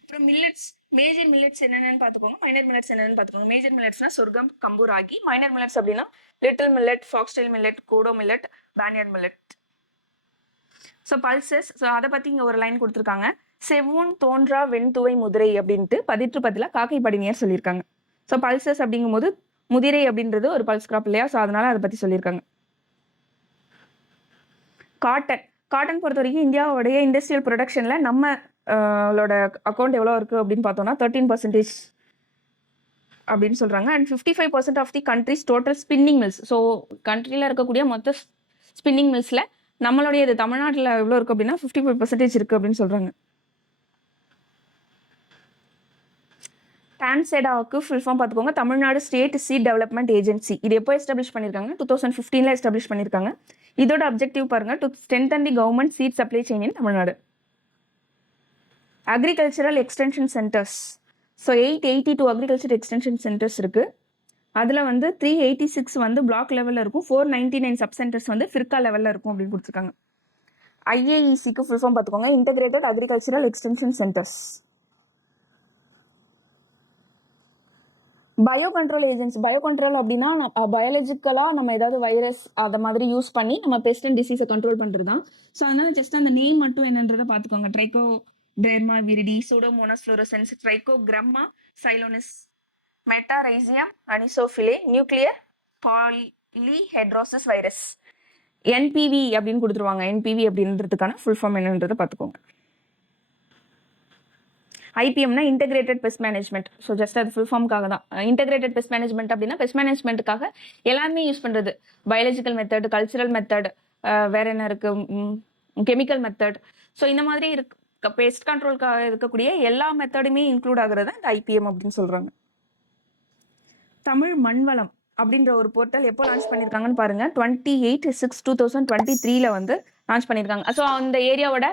அப்புறம் மில்லட்ஸ், மேஜர் மில்லட்ஸ் என்னென்னு பார்த்துக்கோங்க, மைனர் மில்லட்ஸ் என்னென்னு பார்த்துக்கோங்க. மேஜர் மில்லட்ஸ்னா சொர்க்கம், கம்பு, ராகி. மைனர் மில்லட்ஸ் அப்படின்னா little millet, foxtail millet, kodo millet, பேனியன் மில்லட். ஸோ பல்சஸ், ஸோ அதை பற்றி இங்கே ஒரு லைன் கொடுத்துருக்காங்க. செவ்வூன் தோன்றா வெண்துவை முதிரை அப்படின்ட்டு 18 காக்கை படினியர் சொல்லியிருக்காங்க. ஸோ பல்சஸ் அப்படிங்கும்போது முதிரை அப்படின்றது ஒரு பல்ஸ் கிராப் இல்லையா, ஸோ அதனால அதை பற்றி சொல்லியிருக்காங்க. காட்டன் பொறுத்த வரைக்கும் இந்தியாவோடைய இண்டஸ்ட்ரியல் ப்ரொடக்ஷனில் நம்மளோட அக்கௌண்ட் எவ்வளோ இருக்குது அப்படின்னு பார்த்தோம்னா 13% அப்படின்னு சொல்கிறாங்க. And 55% of the country's total spinning mills. So கண்ட்ரியில் இருக்கக்கூடிய மொத்த ஸ்பின்னிங் மில்ஸில் நம்மளுடைய இது தமிழ்நாட்டில் எவ்வளோ இருக்குது அப்படின்னா 55% இருக்குது அப்படின்னு சொல்கிறாங்க. டான்செடாவுக்கு ஃபுல் ஃபார்ம் பார்த்துக்கோங்க. Tamil Nadu state seed development agency. இது எப்போ எஸ்டாப்ளிஷ் பண்ணியிருக்காங்க? 2015 எஸ்டாப்ளிஷ் பண்ணியிருக்காங்க. இதோட அப்ஜெக்டிவ் பாருங்கள், to strengthen the government seed supply chain in Tamil Nadu. Agricultural extension centres. So 882 agriculture extension centres இருக்குது. அதில் வந்து 386 வந்து பிளாக் லெவலில் இருக்கும், 499 சப் சென்டர்ஸ் வந்து ஃபிர்கா லெவலில் இருக்கும் அப்படின்னு கொடுத்துருக்காங்க. ஐஏஇசிக்கு ஃபுல் ஃபார்ம் பார்த்துக்கோங்க, integrated agricultural extension centres. Bio control agents, bio control அப்படின்னா பயாலஜிக்கலாக நம்ம ஏதாவது வைரஸ் அதை மாதிரி யூஸ் பண்ணி நம்ம பெஸ்ட் அண்ட் டிசீஸை கண்ட்ரோல் பண்ணுறது தான். ஸோ அதனால ஜஸ்ட் அந்த நேம் மட்டும் என்னன்றதை பார்த்துக்கோங்க. Trichoderma viride, pseudomonas fluorescens, trichogramma chilonis, metarhizium anisopliae, nuclear polyhedrosis virus, NPV அப்படின்னு கொடுத்துருவாங்க. என்பிவி அப்படின்றதுக்கான ஃபுல் ஃபார்ம் என்னன்றதை பார்த்துக்கோங்க. ஐபிஎம்னா integrated pest management. So just அது ஃபுல் ஃபார்முக்காக தான். இன்டெகிரேட்டட் பெஸ்ட் மேனேஜ்மெண்ட் அப்படின்னா பெஸ்ட் மேனேஜ்மெண்ட்டுக்காக எல்லாமே யூஸ் பண்ணுறது. பயாலஜிக்கல் மெத்தட், கல்ச்சரல் மெத்தட், வேற என்ன இருக்கு, கெமிக்கல் மெத்தட். ஸோ இந்த மாதிரி பெஸ்ட் கண்ட்ரோலுக்காக இருக்கக்கூடிய எல்லா மெத்தடுமே இன்க்ளூட் ஆகுறது தான் இந்த ஐபிஎம் அப்படின்னு சொல்றாங்க. தமிழ் மண்வளம் அப்படின்ற ஒரு போர்ட்டல் எப்போ லான்ச் பண்ணியிருக்காங்கன்னு பாருங்க. 28/6/2023 வந்து லான்ச் பண்ணியிருக்காங்க. ஸோ அந்த ஏரியாவோட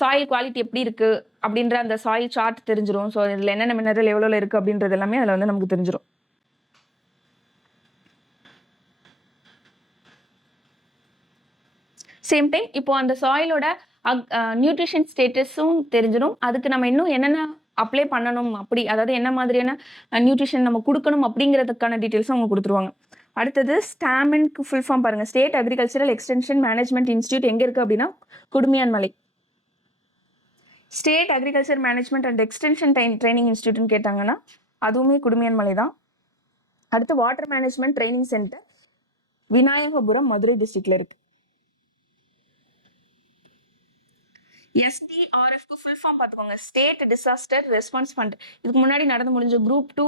சாயில் குவாலிட்டி எப்படி இருக்கு அப்படின்ற அந்த சாயில் சார்ட் தெரிஞ்சிடும். ஸோ இதில் என்னென்ன மினரல் எவ்வளோ இருக்கு அப்படின்றது எல்லாமே அதில் வந்து நமக்கு தெரிஞ்சிடும். சேம் டைம் இப்போ அந்த சாயிலோட நியூட்ரிஷன் ஸ்டேட்டஸும் தெரிஞ்சிடும். அதுக்கு நம்ம இன்னும் என்னென்ன அப்ளை பண்ணணும், அப்படி அதாவது என்ன மாதிரியான நியூட்ரிஷன் நம்ம கொடுக்கணும் அப்படிங்கிறதுக்கான டீட்டெயில்ஸும் அவங்க கொடுத்துருவாங்க. அடுத்தது ஸ்டாமின்க்கு ஃபுல் ஃபார்ம் பாருங்க. State agricultural extension management institute எங்கே இருக்குது அப்படின்னா Kudumiyanmalai. State agriculture management and extension training இன்ஸ்டியூட்னு கேட்டாங்கன்னா அதுவுமே குடுமியான்மலை தான். அடுத்து water management training centre Vinayagapuram Madurai டிஸ்ட்ரிக்ட்ல இருக்கு. எஸ்டிஆர்எஃப்க்கு ஃபுல் ஃபார்ம் பார்த்துக்கோங்க. State disaster response fund. இதுக்கு முன்னாடி நடந்து முடிஞ்ச குரூப் 2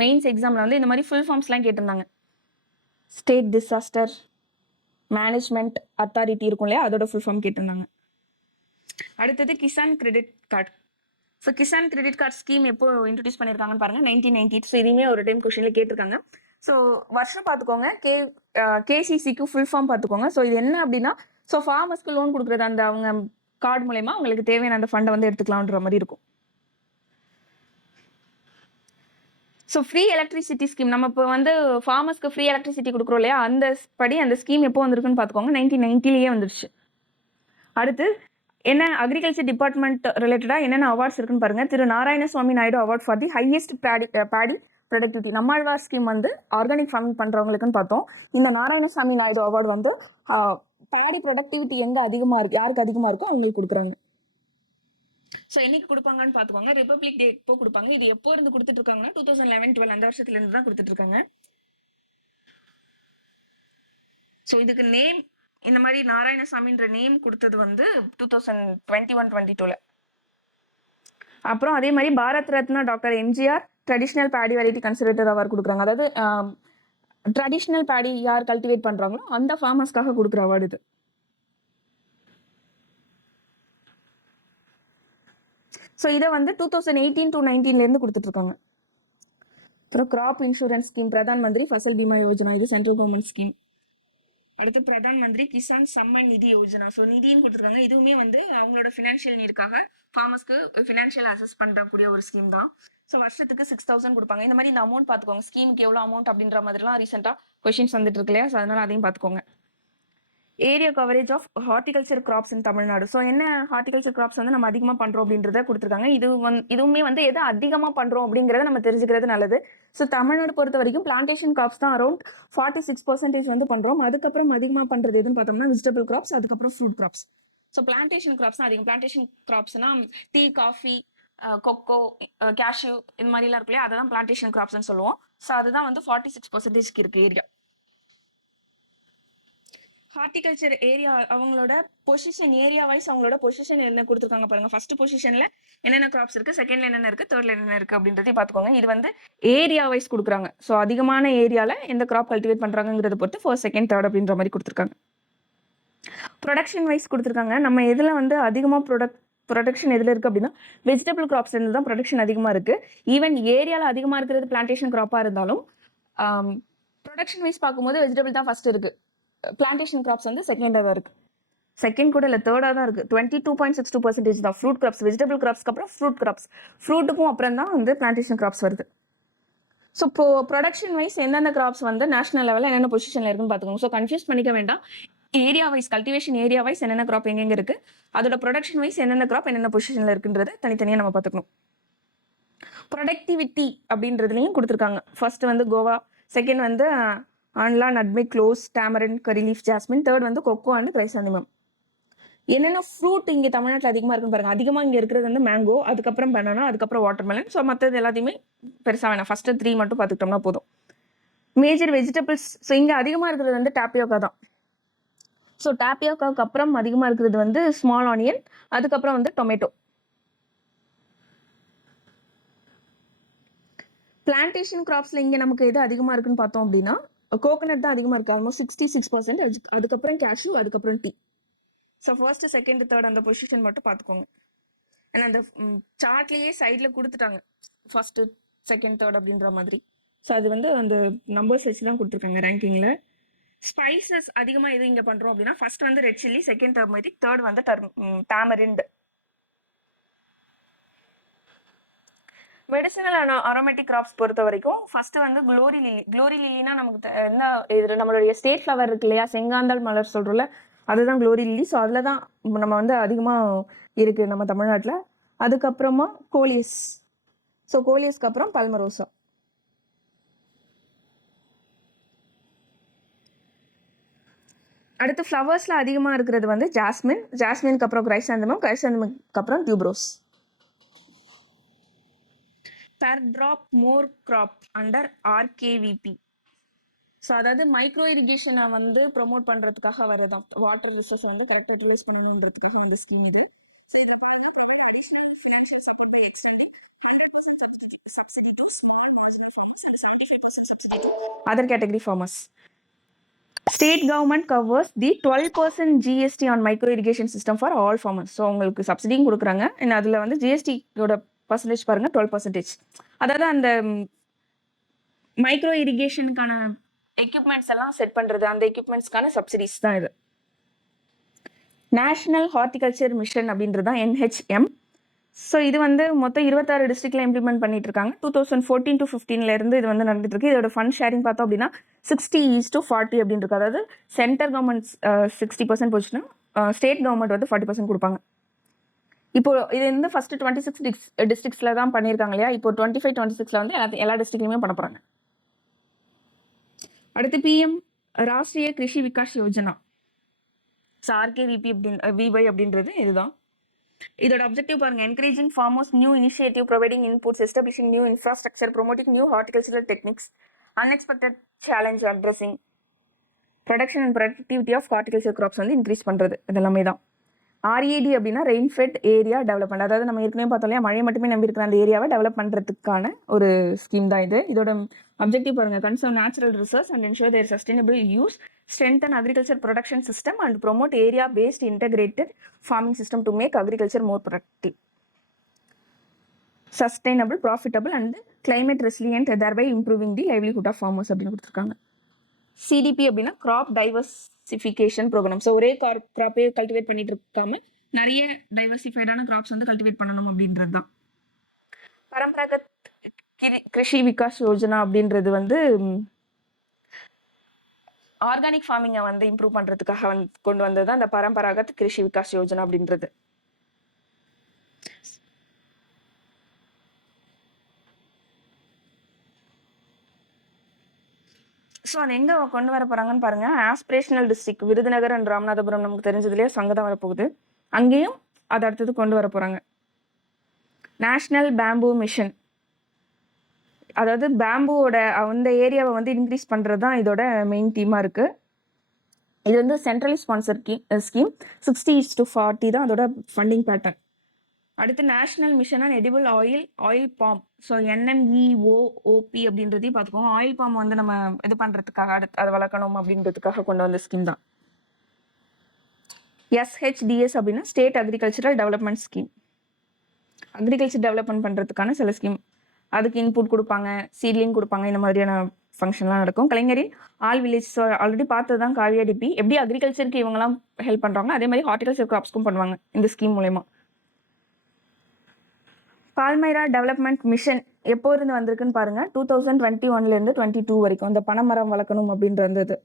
மெயின்ஸ் எக்ஸாமில் வந்து இந்த மாதிரி ஃபுல் ஃபார்ம்ஸ்லாம் கேட்டிருந்தாங்க. ஸ்டேட் டிசாஸ்டர் மேனேஜ்மெண்ட் அத்தாரிட்டி இருக்கும் இல்லையா, அதோட ஃபுல் ஃபார்ம் கேட்டிருந்தாங்க. அடுத்தது Kisan credit card. So Kisan credit card scheme எப்போ இன்ட்ரடியூஸ் பண்ணியிருக்காங்கன்னு பாருங்க, 1998. ஸோ இதுவுமே ஒரு டைம் கொஸ்டினில் கேட்டிருக்காங்க. ஸோ வருஷம் பார்த்துக்கோங்க. கேசிசிக்கு ஃபுல் ஃபார்ம் பார்த்துக்கோங்க. ஸோ இது என்ன அப்படின்னா, ஸோ ஃபார்மர்ஸ்க்கு லோன் கொடுக்குறது, அந்த அவங்க கார்டு மூலயமா அவங்களுக்கு தேவையான அந்த ஃபண்டை வந்து எடுத்துக்கலாம்ன்ற மாதிரி இருக்கும். ஸோ ஃப்ரீ எலக்ட்ரிசிட்டி ஸ்கீம், நம்ம இப்போ வந்து ஃபார்மர்ஸ்க்கு ஃப்ரீ எலக்ட்ரிசிட்டி கொடுக்குறோம் இல்லையா, அந்த படி அந்த ஸ்கீம் எப்போ வந்திருக்குன்னு பார்த்துக்கோங்க, 1990 வந்துருச்சு. அடுத்து என்ன அக்ரிகல்ச்சர் டிபார்ட்மெண்ட் ரிலேட்டடாக என்னென்ன அவார்ட்ஸ் இருக்குன்னு பாருங்க. Thiru Narayanaswamy Naidu award for the highest paddy productivity. Nammalvar scheme வந்து ஆர்கானிக் ஃபார்மிங் பண்ணுறவங்களுக்குன்னு பார்த்தோம். இந்த நாராயணசாமி நாயுடு அவார்டு வந்து பேடி ப்ரொடக்டிவிட்டி எங்கே அதிகமாக இருக்கு, யாருக்கு அதிகமாக இருக்கோ அவங்களுக்கு கொடுக்குறாங்க. ஸோ என்னைக்கு கொடுப்பாங்கன்னு பார்த்துக்கோங்க. ரிபப்ளிக் டே எப்போ கொடுப்பாங்க, இது எப்போ இருந்து கொடுத்துட்டு இருக்காங்கன்னா 2011-12 அந்த வருஷத்துல இருந்து தான் கொடுத்துட்டு இருக்காங்க. ஸோ இதுக்கு நேம் இந்த மாதிரி நாராயணசாமின்ற நேம் கொடுத்தது வந்து 2021-22. அப்புறம் அதே மாதிரி Bharat Ratna doctor MGR traditional Bedi variety conservator award கொடுக்குறாங்க. அதாவது ட்ரெடிஷ்னல் பேடி யார் கல்டிவேட் பண்ணுறாங்களோ அந்த ஃபார்மர்ஸ்க்காக கொடுக்குற அவார்டு இது. ஸோ இதை வந்து 2018-19 கொடுத்துட்ருக்காங்க. அப்புறம் graph insurance scheme, Pradhan Mantri Fasal Bima Yojana, இது சென்ட்ரல் கவர்மெண்ட் ஸ்கீம். அடுத்து பிரதான் மந்திரி கிசான் சம்மன் நிதி யோஜனா. ஸோ நிதின்னு கொடுத்துருக்காங்க. இதுவுமே வந்து அவங்களோட ஃபினான்ஷியல் நீடுக்காக ஃபார்மர்ஸ்க்கு ஃபினான்ஷியல் அசஸ் பண்ணக்கூடிய ஒரு ஸ்கீம் தான். ஸோ வருஷத்துக்கு 6,000 கொடுப்பாங்க. இந்த மாதிரி இந்த அமௌண்ட் பார்த்துக்கோங்க. ஸ்கீமுக்கு எவ்வளோ அமௌண்ட் அப்படின்ற மாதிரிலாம் ரீசெண்டாக கொஸ்டின்ஸ் வந்துட்டு இருக்கு இல்லையா, ஸோ அதனால அதையும் பார்த்துக்கோங்க. Area coverage of horticulture crops in Tamil Nadu. So என்ன ஹார்டிகல்ச்சர் கிராப்ஸ் வந்து நம்ம அதிகமாக பண்ணுறோம் அப்படின்றத கொடுத்துருக்காங்க. இதுவுமே வந்து எதை அதிகமாக பண்ணுறோம் அப்படிங்கிறத நம்ம தெரிஞ்சுக்கிறது நல்லது. ஸோ தமிழ்நாடு பொறுத்த வரைக்கும் பிளான்டேஷன் கிராப்ஸ் தான் அரௌண்ட் 46% வந்து பண்ணுறோம். அதுக்கப்புறம் அதிகமாக பண்ணுறது எதுன்னு பார்த்தோம்னா வெஜிடபிள் கிராப்ஸ், அதுக்கப்புறம் fruit crops. So plantation crops தான் அதிகம். பிளான்டேஷன் கிராப்ஸ்னா டீ, காஃபி, கொக்கோ, கேஷ்யூ இந்த மாதிரிலாம் இருக்கு இல்லையா, அதுதான் பிளான்டேஷன் கிராப்ஸ்ன்னு சொல்லுவோம். ஸோ அதுதான் வந்து 46% இருக்கு ஏரியா. ஹார்டிகல்ச்சர் ஏரியா அவங்களோட பொசிஷன், ஏரியா வைஸ் அவங்களோட பொசிஷன் என்ன கொடுத்துருக்காங்க பாருங்க. ஃபர்ஸ்ட் பொசிஷன்ல என்னென்ன கிராப்ஸ் இருக்கு, செகண்ட்ல என்னென்ன இருக்கு, தேர்ட்ல என்னென்ன இருக்கு அப்படின்றதையும் பார்த்துக்கோங்க. இது வந்து ஏரியா வைஸ் கொடுக்குறாங்க. ஸோ அதிகமான ஏரியால எந்த கிராப் கல்டிவேட் பண்றாங்கிறத பொறுத்து ஃபர்ஸ்ட், செகண்ட், தேர்ட் அப்படின்ற மாதிரி கொடுத்துருக்காங்க. ப்ரொடக்ஷன் வைஸ் கொடுத்துருக்காங்க. நம்ம எதுல வந்து அதிகமாக ப்ரொடக்ஷன் எதில் இருக்குது அப்படின்னா வெஜிடபிள் கிராப்ஸ் இருந்து தான் ப்ரொடக்ஷன் அதிகமாக இருக்குது. ஈவன் ஏரியாவில் அதிகமாக இருக்கிறது பிளான்டேஷன் கிராப்பாக இருந்தாலும் ப்ரொடக்ஷன் வைஸ் பார்க்கும்போது வெஜிடபிள் தான் ஃபர்ஸ்ட் இருக்குது. பிளான்டேஷன் கிராப்ஸ் வந்து செகண்டாக தான் இருக்குது. செகண்ட் கூட இல்லை, தேர்டாக தான் இருக்குது. 22.62% தான் ஃப்ரூட் கிராப்ஸ். வெஜிடபிள் கிராப்ஸ்க்கு அப்புறம் ஃப்ரூட் கிராப்ஸ், ஃப்ரூட்டுக்கும் அப்புறம் தான் வந்து பிளான்டேஷன் கிராப்ஸ் வருது. ஸோ இப்போ ப்ரொடக்ஷன் வைஸ் எந்தெந்த கிராப்ஸ் வந்து நேஷனல் லெவலில் என்னென்ன பொசிஷனில் இருக்குன்னு பார்த்துக்கோங்க. ஸோ கன்ஃபியூஸ் பண்ணிக்க வேண்டாம். Area wise cultivation area wise என்னென்ன கிராப் எங்கெங்க இருக்கு, அதோட ப்ரொடக்ஷன் வைஸ் என்னென்ன கிராப் என்னென்ன பொசிஷன்ல இருக்குன்றது தனித்தனியாக நம்ம பார்த்துக்கணும். ப்ரொடக்டிவிட்டி அப்படின்றதுலையும் கொடுத்துருக்காங்க. ஃபர்ஸ்ட் வந்து கோவா, செகண்ட் வந்து ஆன்லா, நட்மெக், க்ளோஸ், டேமரன், கரி லீஃப், ஜாஸ்மின், தேர்ட் வந்து கொக்கோ அண்ட் கிரைசாந்திமம். என்னென்ன ஃப்ரூட் இங்கே தமிழ்நாட்டில் அதிகமாக இருக்குன்னு பாருங்க. அதிகமாக இங்கே இருக்கிறது வந்து மேங்கோ, அதுக்கப்புறம் பனானா, அதுக்கப்புறம் வாட்டர்மெலன். ஸோ மற்றது எல்லாத்தையுமே பெருசாக வேணாம், ஃபர்ஸ்ட் 3 மட்டும் பார்த்துக்கிட்டோம்னா போதும். மேஜர் வெஜிடபிள்ஸ், ஸோ இங்கே அதிகமாக இருக்கிறது வந்து டாப்பியோக்கா தான். ஸோ டாப்பியோக்காவுக்கு அப்புறம் அதிகமாக இருக்கிறது வந்து ஸ்மால் ஆனியன், அதுக்கப்புறம் வந்து டொமேட்டோ. பிளான்டேஷன் கிராப்ஸில் இங்கே நமக்கு எது அதிகமாக இருக்குன்னு பார்த்தோம் அப்படின்னா கோகனட் தான் அதிகமாக இருக்குது, ஆல்மோஸ்ட் 66%. அதுக்கப்புறம் கேஷ்யூ, அதுக்கப்புறம் tea. So first, second, third அந்த பொசிஷன் மட்டும் பார்த்துக்கோங்க. ஏன்னா அந்த சார்ட்லேயே சைடில் கொடுத்துட்டாங்க ஃபர்ஸ்ட், செகண்ட், தேர்ட் அப்படின்ற மாதிரி. ஸோ அது வந்து அந்த நம்பர்ஸ் வச்சு தான் கொடுத்துருக்காங்க ரேங்கிங்கில். ஸ்பைசஸ் அதிகமாக எது இங்கே பண்ணுறோம் அப்படின்னா ஃபர்ஸ்ட் வந்து red chilli, second turmeric, third வந்து டாமரிண்ட். மெடிசினல் அரோமேட்டிக் கிராப்ஸ் பொறுத்த வரைக்கும் ஃபர்ஸ்ட் வந்து க்ளோரி லில்லி. க்ளோரி லில்லினா நமக்கு என்ன இது, நம்மளுடைய ஸ்டேட் ஃப்ளவர் இருக்கு இல்லையா, செங்காந்தல் மலர் சொல்கிறோம்ல, அதுதான் க்ளோரி லில்லி. ஸோ அதில் தான் நம்ம வந்து அதிகமாக இருக்குது நம்ம தமிழ்நாட்டில். அதுக்கப்புறமா கோலியஸ். ஸோ கோலியஸ்க்கு அப்புறம் பல்மரோசா. அடுத்து ஃப்ளவர்ஸில் அதிகமாக இருக்கிறது வந்து ஜாஸ்மின், ஜாஸ்மினுக்கு அப்புறம் கிரைசாந்தமம், கிரைசாந்தமம்க்கு அப்புறம் டியூப்ரோஸ். per drop more crop under RKVP. So அதாவது மைக்ரோ இரிகேஷனை வந்து ப்ரொமோட் பண்ணுறதுக்காக வரதான், வாட்டர் ரிசோர்ஸை வந்து கரெக்டாக யூட்டிலைஸ் பண்ணணுன்றதுக்காக இந்த ஸ்கீம் இது. Other category farmers. State government covers the 12% GST on micro irrigation system for all farmers. So உங்களுக்கு சப்சிடியும் கொடுக்குறாங்க. அதில் வந்து ஜிஎஸ்டியோட பர்சன்டேஜ் பாருங்க 12%. அதாவது அந்த மைக்ரோ இரிகேஷனுக்கான எக்யூப்மெண்ட்ஸ் எல்லாம் செட் பண்ணுறது, அந்த எக்யூப்மெண்ட்ஸ்க்கான சப்சிடிஸ் தான் இது. நேஷனல் ஹார்டிகல்ச்சர் மிஷன் அப்படின்றது தான் NHM. ஸோ இது வந்து மொத்தம் 26 டிஸ்ட்ரிக்டில் இம்ப்ளிமெண்ட் பண்ணிட்டு இருக்காங்க. 2014 to 15 இருந்து இது வந்து நடந்துட்டு இருக்கு. இதோட ஃபண்ட் ஷேரிங் பார்த்தோம் அப்படின்னா 60:40 அப்படின்னு இருக்கு. அதாவது சென்டர் கவர்மெண்ட் 60% போச்சுன்னா ஸ்டேட் கவர்மெண்ட் வந்து 40% கொடுப்பாங்க. இப்போ இது வந்து ஃபர்ஸ்ட் 26 டிஸ்ட்ரிக்ட்ஸில் தான் பண்ணியிருக்காங்க இல்லையா, இப்போ 25-26 வந்து எல்லா டிஸ்ட்ரிக்ட்லையுமே பண்ண போகிறாங்க. அடுத்து PM Rashtriya Krishi Vikas Yojana. So RKVP VY அப்படின்றது இதுதான். இதோட அப்ஜெக்டிவ் பாருங்க, encouraging farmers, new initiative, providing inputs, establishing new infrastructure, promoting new horticultural techniques, unexpected challenge addressing, production and productivity of horticulture crops வந்து இன்க்ரீஸ் பண்ணுறது. இதெல்லாமே தான். RED அப்படின்னா ரெயின்ஃபெட் ஏரியா டெவலப்மெண்ட். அதாவது நம்ம ஏற்கனவே பார்த்தோம் இல்லையா, மழையை மட்டுமே நம்பி இருக்கிற அந்த ஏரியாவை டெவலப் பண்ணுறதுக்கான ஒரு ஸ்கீம் தான் இது. இதோட அப்ஜெக்டிவ் பாருங்க, conserve natural resource and ensure their sustainable use, strengthen agriculture production system and promote area based integrated farming system to make agriculture more productive, sustainable, profitable and climate resilient, thereby improving the livelihood of farmers அப்படின்னு கொடுத்துருக்காங்க. CDP அப்படின்னா crop diversification program. So ஒரே கிராப்பே cultivate பண்ணிட்டு இருக்காம நிறைய டைவர்சிஃபைடான graphs வந்து cultivate பண்ணணும் அப்படின்றது தான். பரம்பராகத் கிருஷி விகாஸ் யோஜனா அப்படின்றது வந்து ஆர்கானிக் ஃபார்மிங்கை வந்து இம்ப்ரூவ் பண்ணுறதுக்காக கொண்டு வந்தது தான் இந்த பரம்பராகத் கிருஷி விகாஸ் யோஜனா அப்படின்றது. ஸோ அது எங்கே கொண்டு வர போகிறாங்கன்னு பாருங்கள். Aspirational district Virudhunagar and Ramanathapuram நமக்கு தெரிஞ்சதுலேயே அங்கே தான் வரப்போகுது. அங்கேயும் அதை அடுத்தது கொண்டு வர போகிறாங்க. நேஷ்னல் பேம்பூ மிஷன், அதாவது பேம்பூவோட அந்த ஏரியாவை வந்து இன்க்ரீஸ் பண்ணுறது தான் இதோட மெயின் தீமாக இருக்குது. இது வந்து சென்ட்ரலி ஸ்பான்சர் ஸ்கீம். 60:40 தான் அதோட ஃபண்டிங் பேட்டர்ன். அடுத்து national mission on edible oil palm. So NMEOOP அப்படின்றதையும் பார்த்துக்கோங்க. ஆயில் பாம் வந்து நம்ம இது பண்ணுறதுக்காக, அடுத்து அதை வளர்க்கணும் அப்படின்றதுக்காக கொண்டு வந்த ஸ்கீம் தான். SHDS அப்படின்னா state agricultural development scheme. Agriculture development பண்ணுறதுக்கான சில ஸ்கீம். அதுக்கு இன்புட் கொடுப்பாங்க, சீட்லிங் கொடுப்பாங்க, இந்த மாதிரியான ஃபங்க்ஷன்லாம் நடக்கும். கலைஞரின் ஆல் வில்லேஜ் ஆல்ரெடி பார்த்தது தான் காவியா டிபி. எப்படி அக்ரிகல்ச்சருக்கு இவங்கெல்லாம் ஹெல்ப் பண்ணுறாங்க, அதே மாதிரி ஹார்டிகல்ச்சர் கிராப்ஸ்க்கும் பண்ணுவாங்க இந்த ஸ்கீம் மூலயமா. பால்மைரா டெவலப்மெண்ட் மிஷன் எப்போ இருந்து வந்திருக்குன்னு பாருங்கள். 2021 22 வரைக்கும் அந்த பனைமரம் வளர்க்கணும் அப்படின்றது.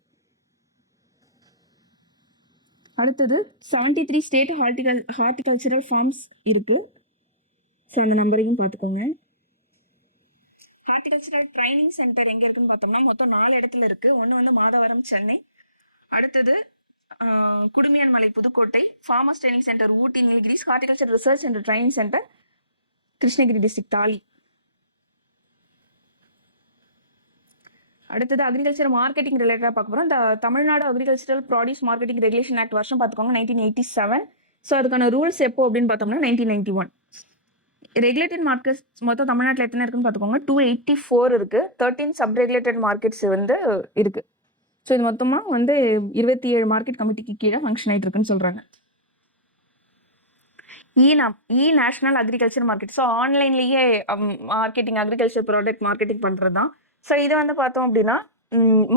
அடுத்தது 73 ஸ்டேட் ஹார்டிகல்ச்சரல் ஃபார்ம்ஸ் இருக்குது. ஸோ அந்த நம்பரையும் பார்த்துக்கோங்க. ஹார்டிகல்ச்சரல் ட்ரைனிங் சென்டர் எங்கே இருக்குன்னு பார்த்தோம்னா மொத்தம் 4 இடத்துல இருக்குது. ஒன்று வந்து மாதவரம், சென்னை. அடுத்தது Kudumiyanmalai, Pudukkottai. Farmers training centre Ooty, Nilgiris. Horticulture research and training centre Krishnagiri district, தாலி. அடுத்தது அக்ரிகல்ச்சர் மார்க்கெட்டிங் ரிலேட்டடாக பார்க்க போகிறோம். இந்த Tamil Nadu agricultural produce marketing regulation act வருஷம் பார்த்துக்கோங்க 1987. ஸோ அதுக்கான ரூல்ஸ் எப்போ அப்படின்னு பார்த்தோம்னா 1991. ரெகுலேட்டட் மார்க்கெட்ஸ் மொத்தம் தமிழ்நாட்டில் எத்தனை இருக்குன்னு பார்த்துக்கோங்க. 284 இருக்குது. 13 சப் ரெகுலேட்டட் மார்க்கெட்ஸ் வந்து இருக்குது. ஸோ இது மொத்தமாக வந்து 27 மார்க்கெட் கமிட்டிக்கு கீழே ஃபங்க்ஷன் ஆகிட்டு இருக்குன்னு சொல்கிறாங்க. National agriculture market. ஸோ ஆன்லைன்லேயே மார்க்கெட்டிங், அக்ரிகல்ச்சர் ப்ராடக்ட் மார்க்கெட்டிங் பண்ணுறது தான். ஸோ இது வந்து பார்த்தோம் அப்படின்னா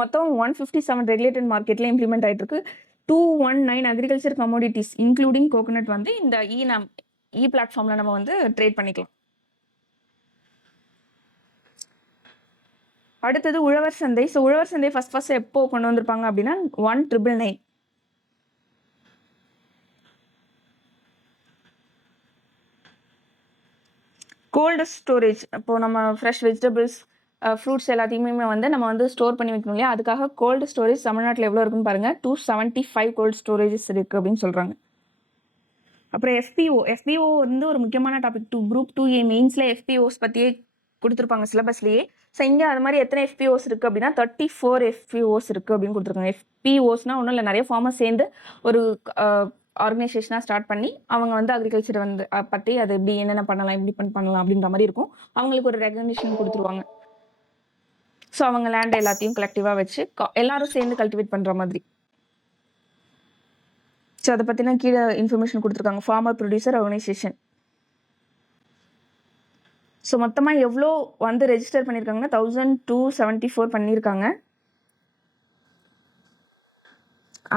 மொத்தம் 157 ரெகுலேட்டட் மார்க்கெட்டில் இம்ப்ளிமெண்ட் ஆகிட்டு இருக்கு. 219 அக்ரிகல்ச்சர் கமோடிட்டிஸ் இன்க்ளூடிங் கோகோனட் வந்து இந்த பிளாட்ஃபார்மில் நம்ம வந்து ட்ரேட் பண்ணிக்கலாம். அடுத்தது உழவர் சந்தை. ஸோ உழவர் சந்தை ஃபர்ஸ்ட் எப்போ கொண்டு வந்திருப்பாங்க அப்படின்னா 1999. Gold storage. இப்போது நம்ம ஃப்ரெஷ் வெஜிடபிள்ஸ், ஃப்ரூட்ஸ் எல்லாத்தையுமே வந்து நம்ம வந்து ஸ்டோர் பண்ணி வைக்கணும் இல்லையா, அதுக்காக கோல்டு ஸ்டோரேஜ் தமிழ்நாட்டில் எவ்வளோ இருக்குன்னு பாருங்கள். 275 கோல்டு ஸ்டோரேஜஸ் இருக்குது அப்படின்னு சொல்கிறாங்க. அப்புறம் எஃபிஓ வந்து ஒரு முக்கியமான டாபிக். குரூப் 2A மெயின்ஸில் எஃபிஓஸ் பற்றியே கொடுத்துருப்பாங்க சிலபஸ்லேயே. ஸோ இங்கே அது மாதிரி எத்தனை எஃபிஓஸ் இருக்குது அப்படின்னா 34 எஃபிஓஸ் இருக்குது அப்படின்னு கொடுத்துருக்காங்க. எஃபிஓஸ்னால் ஒன்றும் இல்லை, நிறைய ஃபார்மர்ஸ் சேர்ந்து ஒரு ஆர்கனைசேஷனாக ஸ்டார்ட் பண்ணி அவங்க வந்து அக்ரிகல்ச்சர் வந்து பற்றி அது எப்படி என்னென்ன பண்ணலாம், எப்படி பண்ணலாம் அப்படின்ற மாதிரி இருக்கும். அவங்களுக்கு ஒரு ரெகக்னிஷன் கொடுத்துருவாங்க. ஸோ அவங்க லேண்ட் எல்லாத்தையும் கலெக்டிவாக வச்சு எல்லாரும் சேர்ந்து கல்டிவேட் பண்ணுற மாதிரி. ஸோ அதை பற்றினா கீழே இன்ஃபர்மேஷன் கொடுத்துருக்காங்க. Farmer producer organisation. ஸோ மொத்தமாக எவ்வளோ வந்து ரெஜிஸ்டர் பண்ணியிருக்காங்கன்னா 1274 பண்ணியிருக்காங்க.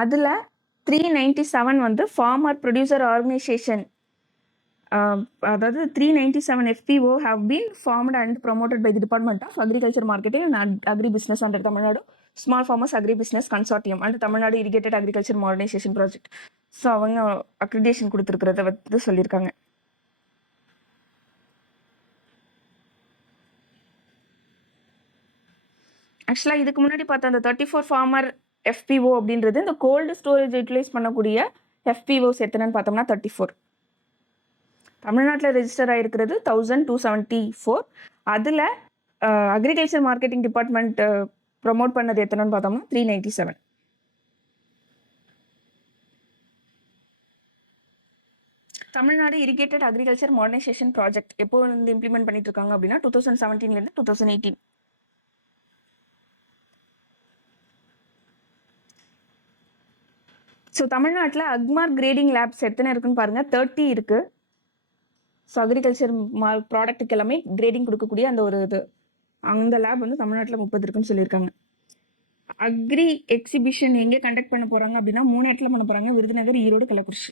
அதில் 397 வந்து ஃபார்மர் ப்ரொடியூசர் ஆர்கனைசேஷன். அதாவது 397 FPO have been formed and promoted by the Department of Agriculture Marketing and Agri-Business under Tamil Nadu Small Farmers Agri-Business Consortium and Tamil Nadu Irrigated Agriculture Modernization Project. So அவங்க accreditation கொடுத்துருக்கிறத வந்து சொல்லியிருக்காங்க. ஆக்சுவலாக இதுக்கு முன்னாடி பார்த்தா அந்த 34 farmer FPO அப்படின்றது இந்த கோல்டு ஸ்டோரேஜ் யூட்டிலைஸ் பண்ணக்கூடிய FPOs எத்தனைன்னு பார்த்தோம்னா 34. தமிழ்நாட்டில் ரெஜிஸ்டர் ஆகிருக்கிறது 1274. அதில் அக்ரிகல்ச்சர் மார்க்கெட்டிங் டிபார்ட்மெண்ட் ப்ரொமோட் பண்ணது எத்தனைன்னு பார்த்தோம்னா 397. Tamil Nadu irrigated agriculture modernisation project எப்போ வந்து இம்ப்ளிமெண்ட் பண்ணிட்டு இருக்காங்க அப்படின்னா 2017 2018. ஸோ தமிழ்நாட்டில் அக்மார்க் கிரேடிங் லேப்ஸ் எத்தனை இருக்குன்னு பாருங்கள். 30 இருக்குது. ஸோ அக்ரிகல்ச்சர் ப்ராடக்ட்டுக்கு எல்லாமே கிரேடிங் கொடுக்கக்கூடிய அந்த ஒரு இது, அந்த லேப் வந்து தமிழ்நாட்டில் 30 இருக்குன்னு சொல்லியிருக்காங்க. அக்ரி எக்ஸிபிஷன் எங்கே கண்டக்ட் பண்ண போகிறாங்க அப்படின்னா 3 இடத்துல பண்ண போகிறாங்க. Virudhunagar, Erode, Kallakurichi.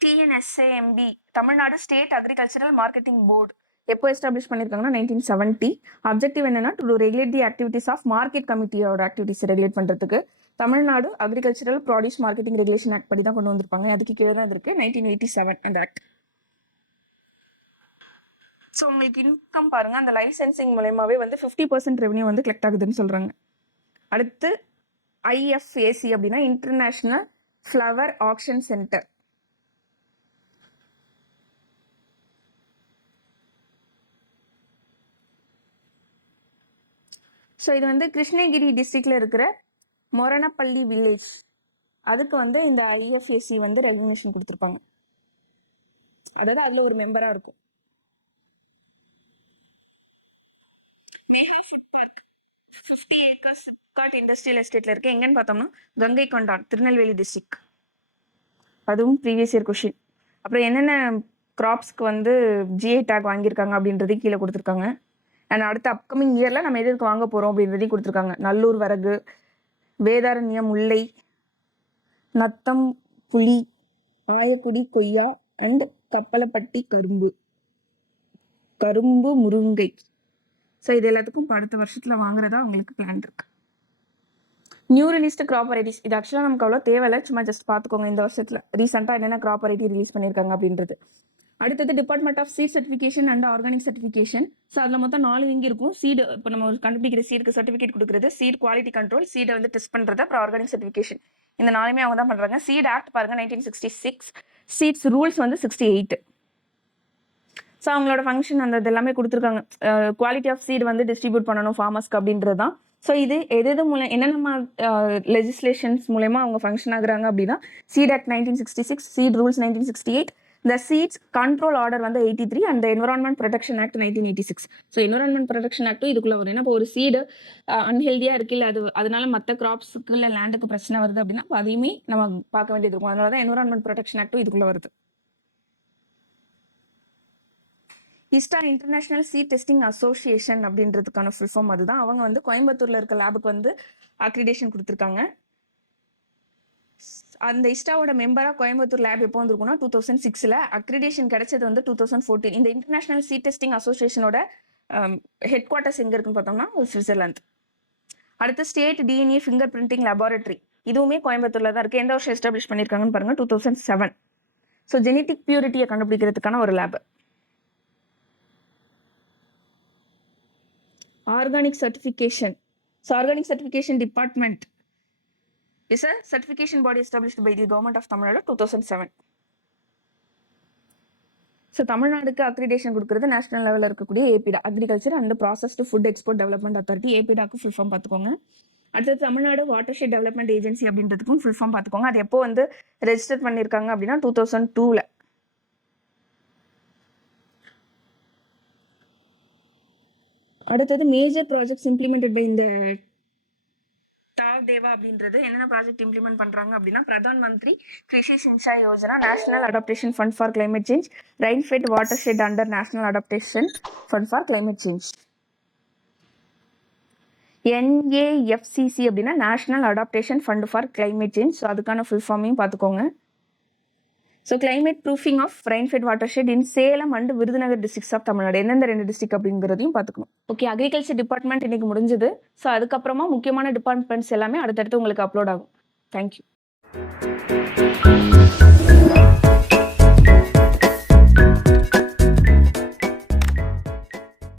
TNSAMB Tamil Nadu state agricultural marketing board எப்போ எஸ்டாப்ளிஷ் பண்ணியிருக்காங்கன்னா 1970. அப்ஜெக்டிவ் என்னன்னா to regulate the activities of market கமிட்டியோட ஆக்டிவிட்டிஸ் ரெகுலேட் பண்ணுறதுக்கு Tamil Nadu agricultural produce marketing regulation act படி தான் கொண்டு வந்திருப்பாங்க. அதுக்கு கீழே தான் இருக்கு 1987 அந்த ஆக்ட். ஸோ உங்களுக்கு இன்கம் பாருங்கள், அந்த லைசன்சிங் மூலயமாவே வந்து 50% ரெவன்யூ வந்து கலெக்ட் ஆகுதுன்னு சொல்கிறாங்க. அடுத்து IFAC அப்படின்னா international flower action centre. So இது வந்து கிருஷ்ணகிரி டிஸ்ட்ரிக்டில் இருக்கிற மொரணப்பள்ளி வில்லேஜ், அதுக்கு வந்து இந்த IFAC வந்து ரெகக்னிஷன் கொடுத்துருப்பாங்க. அதாவது அதில் ஒரு மெம்பராக இருக்கும். Mega food park 50 acres SIPCOT industrial எஸ்டேட்டில் இருக்குது. எங்கன்னு பார்த்தோம்னா கங்கை கொண்டான், திருநெல்வேலி டிஸ்ட்ரிக்ட். அதுவும் ப்ரீவியஸ் இயர் கொஷின். அப்புறம் என்னென்ன க்ராப்ஸ்க்கு வந்து GI டேக் வாங்கியிருக்காங்க அப்படின்றதையும் கீழே கொடுத்துருக்காங்க. அண்ட் அடுத்த அப்கமிங் இயரில் நம்ம எதுக்கு வாங்க போகிறோம் அப்படின்றதையும் கொடுத்துருக்காங்க. நல்லூர் வரகு, வேதாரண்யம் முல்லை, நத்தம் புளி, ஆயக்குடி கொய்யா அண்ட் கப்பலப்பட்டி கரும்பு முருங்கை. ஸோ இது எல்லாத்துக்கும் அடுத்த வருஷத்தில் வாங்குறதா அவங்களுக்கு பிளான் இருக்கு. நியூ ரிலீஸ்டு கிராப் வெரைட்டிஸ் இது ஆக்சுவலாக நமக்கு அவ்வளோ தேவையில்லை, சும்மா ஜஸ்ட் பார்த்துக்கோங்க இந்த வருஷத்தில் ரீசெண்டாக என்னென்ன கிராப் வெரைட்டி ரிலீஸ் பண்ணியிருக்காங்க அப்படின்றது. அடுத்தது department of seed certification and organic certification. So அதில் மொத்தம் 4 விங் இருக்கும். சீடு இப்போ நம்ம ஒரு கண்டுபிடிக்கிற சீடுக்கு சர்டிஃபிகேட் கொடுக்குறது, சீட் குவாலிட்டி கண்ட்ரோல், சீடை வந்து டெஸ்ட் பண்ணுறது, அப்புறம் ஆர்கானிக் சர்டிஃபிகேஷன். இந்த 4மே அவங்க தான் பண்ணுறாங்க. சீட் ஆக்ட் பாருங்கள் 1966, சீட்ஸ் ரூல்ஸ் வந்து 68. ஸோ அவங்களோட ஃபங்க்ஷன் அந்த இது எல்லாமே கொடுத்துருக்காங்க. குவாலிட்டி ஆஃப் சீட் வந்து டிஸ்ட்ரிபியூட் பண்ணணும் ஃபார்மர்ஸ்க்கு அப்படின்றது தான். ஸோ இது எது மூலம் என்னென்ன லெஜிஸ்லேஷன்ஸ் மூலயமா அவங்க ஃபங்க்ஷன் ஆகுறாங்க அப்படின்னா, சீட் ஆக்ட் 1966, சீட் ரூல்ஸ் 1968, இந்த சீட்ஸ் கண்ட்ரோல் ஆர்டர் வந்து 83 and environment protection act 1986. So environment protection ஆக்டும் இதுக்குள்ளே வரும். ஏன்னா இப்போ ஒரு சீடு அன்ஹெல்தியாக இருக்கு, இல்லை அதனால மற்ற கிராப்ஸுக்கு இல்லை லேண்டுக்கு பிரச்சனை வருது அப்படின்னா அதையுமே நம்ம பார்க்க வேண்டியது இருக்கும். அதனால தான் என்வரான்மெண்ட் ப்ரொடெக்ஷன் ஆக்டும் இதுக்குள்ளே வருது. ISTA international seed testing association அப்படின்றதுக்கான ஃபுல் ஃபார்ம் அதுதான். அவங்க வந்து கோயம்புத்தூர்ல இருக்க லேபுக்கு வந்து அக்ரிடேஷன் கொடுத்துருக்காங்க. அந்த ISTAவோட மெம்பரா கோயம்புத்தூர் லேப் எப்போ வந்திருக்குன்னா 2006ல், அக்ரிடேஷன் கிடைச்சது வந்து 2014. இந்த இன்டர்நேஷனல் சீட் டெஸ்டிங் அசோசியேஷனோட ஹெட் குவார்ட்டர்ஸ் எங்க இருக்குன்னு பார்த்தோம்னா சுவிட்சர்லாந்து. அடுத்து state DNA finger printing laboratory, இதுவுமே கோயம்புத்தூர்ல தான் இருக்கு. எந்த வருஷம் எஸ்டாப்ளிஷ் பண்ணியிருக்காங்கன்னு பாருங்க, 2007. ஸோ ஜெனட்டிக் பியூரிட்டியை கண்டுபிடிக்கிறதுக்கான ஒரு lab. Organic certification. So organic certification department is a certification body established by the government of Tamil Nadu 2007. So தமிழ்நாடுக்கு அக்ரிடேஷன் கொடுக்குறது நேஷனல் லெவலில் இருக்கக்கூடிய APEDA, agriculture and processed food export development authority, ஏபிடாக்கு full form பார்த்துக்கோங்க. அடுத்தது Tamil Nadu watershed development agency அப்படின்றதுக்கும் full form பார்த்துக்கோங்க. அது எப்போ வந்து ரெஜிஸ்டர் பண்ணியிருக்காங்க அப்படின்னா 2002ல். அடுத்தது மேஜர் ப்ராஜெக்ட்ஸ் இம்ப்ளிமெண்டட் பை இந்த டாவ் தேவா அப்படின்றது என்னென்ன ப்ராஜெக்ட் இம்ப்ளிமெண்ட் பண்ணுறாங்க அப்படின்னா, Pradhan Mantri Krishi Sinchai Yojana, national adaptation fund for climate change, rainfed watershed under national adaptation fund for climate change. NAFCC அப்படின்னா national adaptation fund for climate change. So அதுக்கான ஃபுல் ஃபார்மையும் பார்த்துக்கோங்க. So climate proofing of rainfed watershed in Salem and Virudhunagar districts of Tamil Nadu, எந்தெந்த 2 district அப்படிங்கிறதையும் பார்த்துக்கணும். Okay, agriculture department இன்னைக்கு முடிஞ்சது. So அதுக்கப்புறமா முக்கியமான டிபார்ட்மெண்ட்ஸ் எல்லாமே அடுத்தடுத்து உங்களுக்கு அப்லோட் ஆகும். தேங்க்யூ.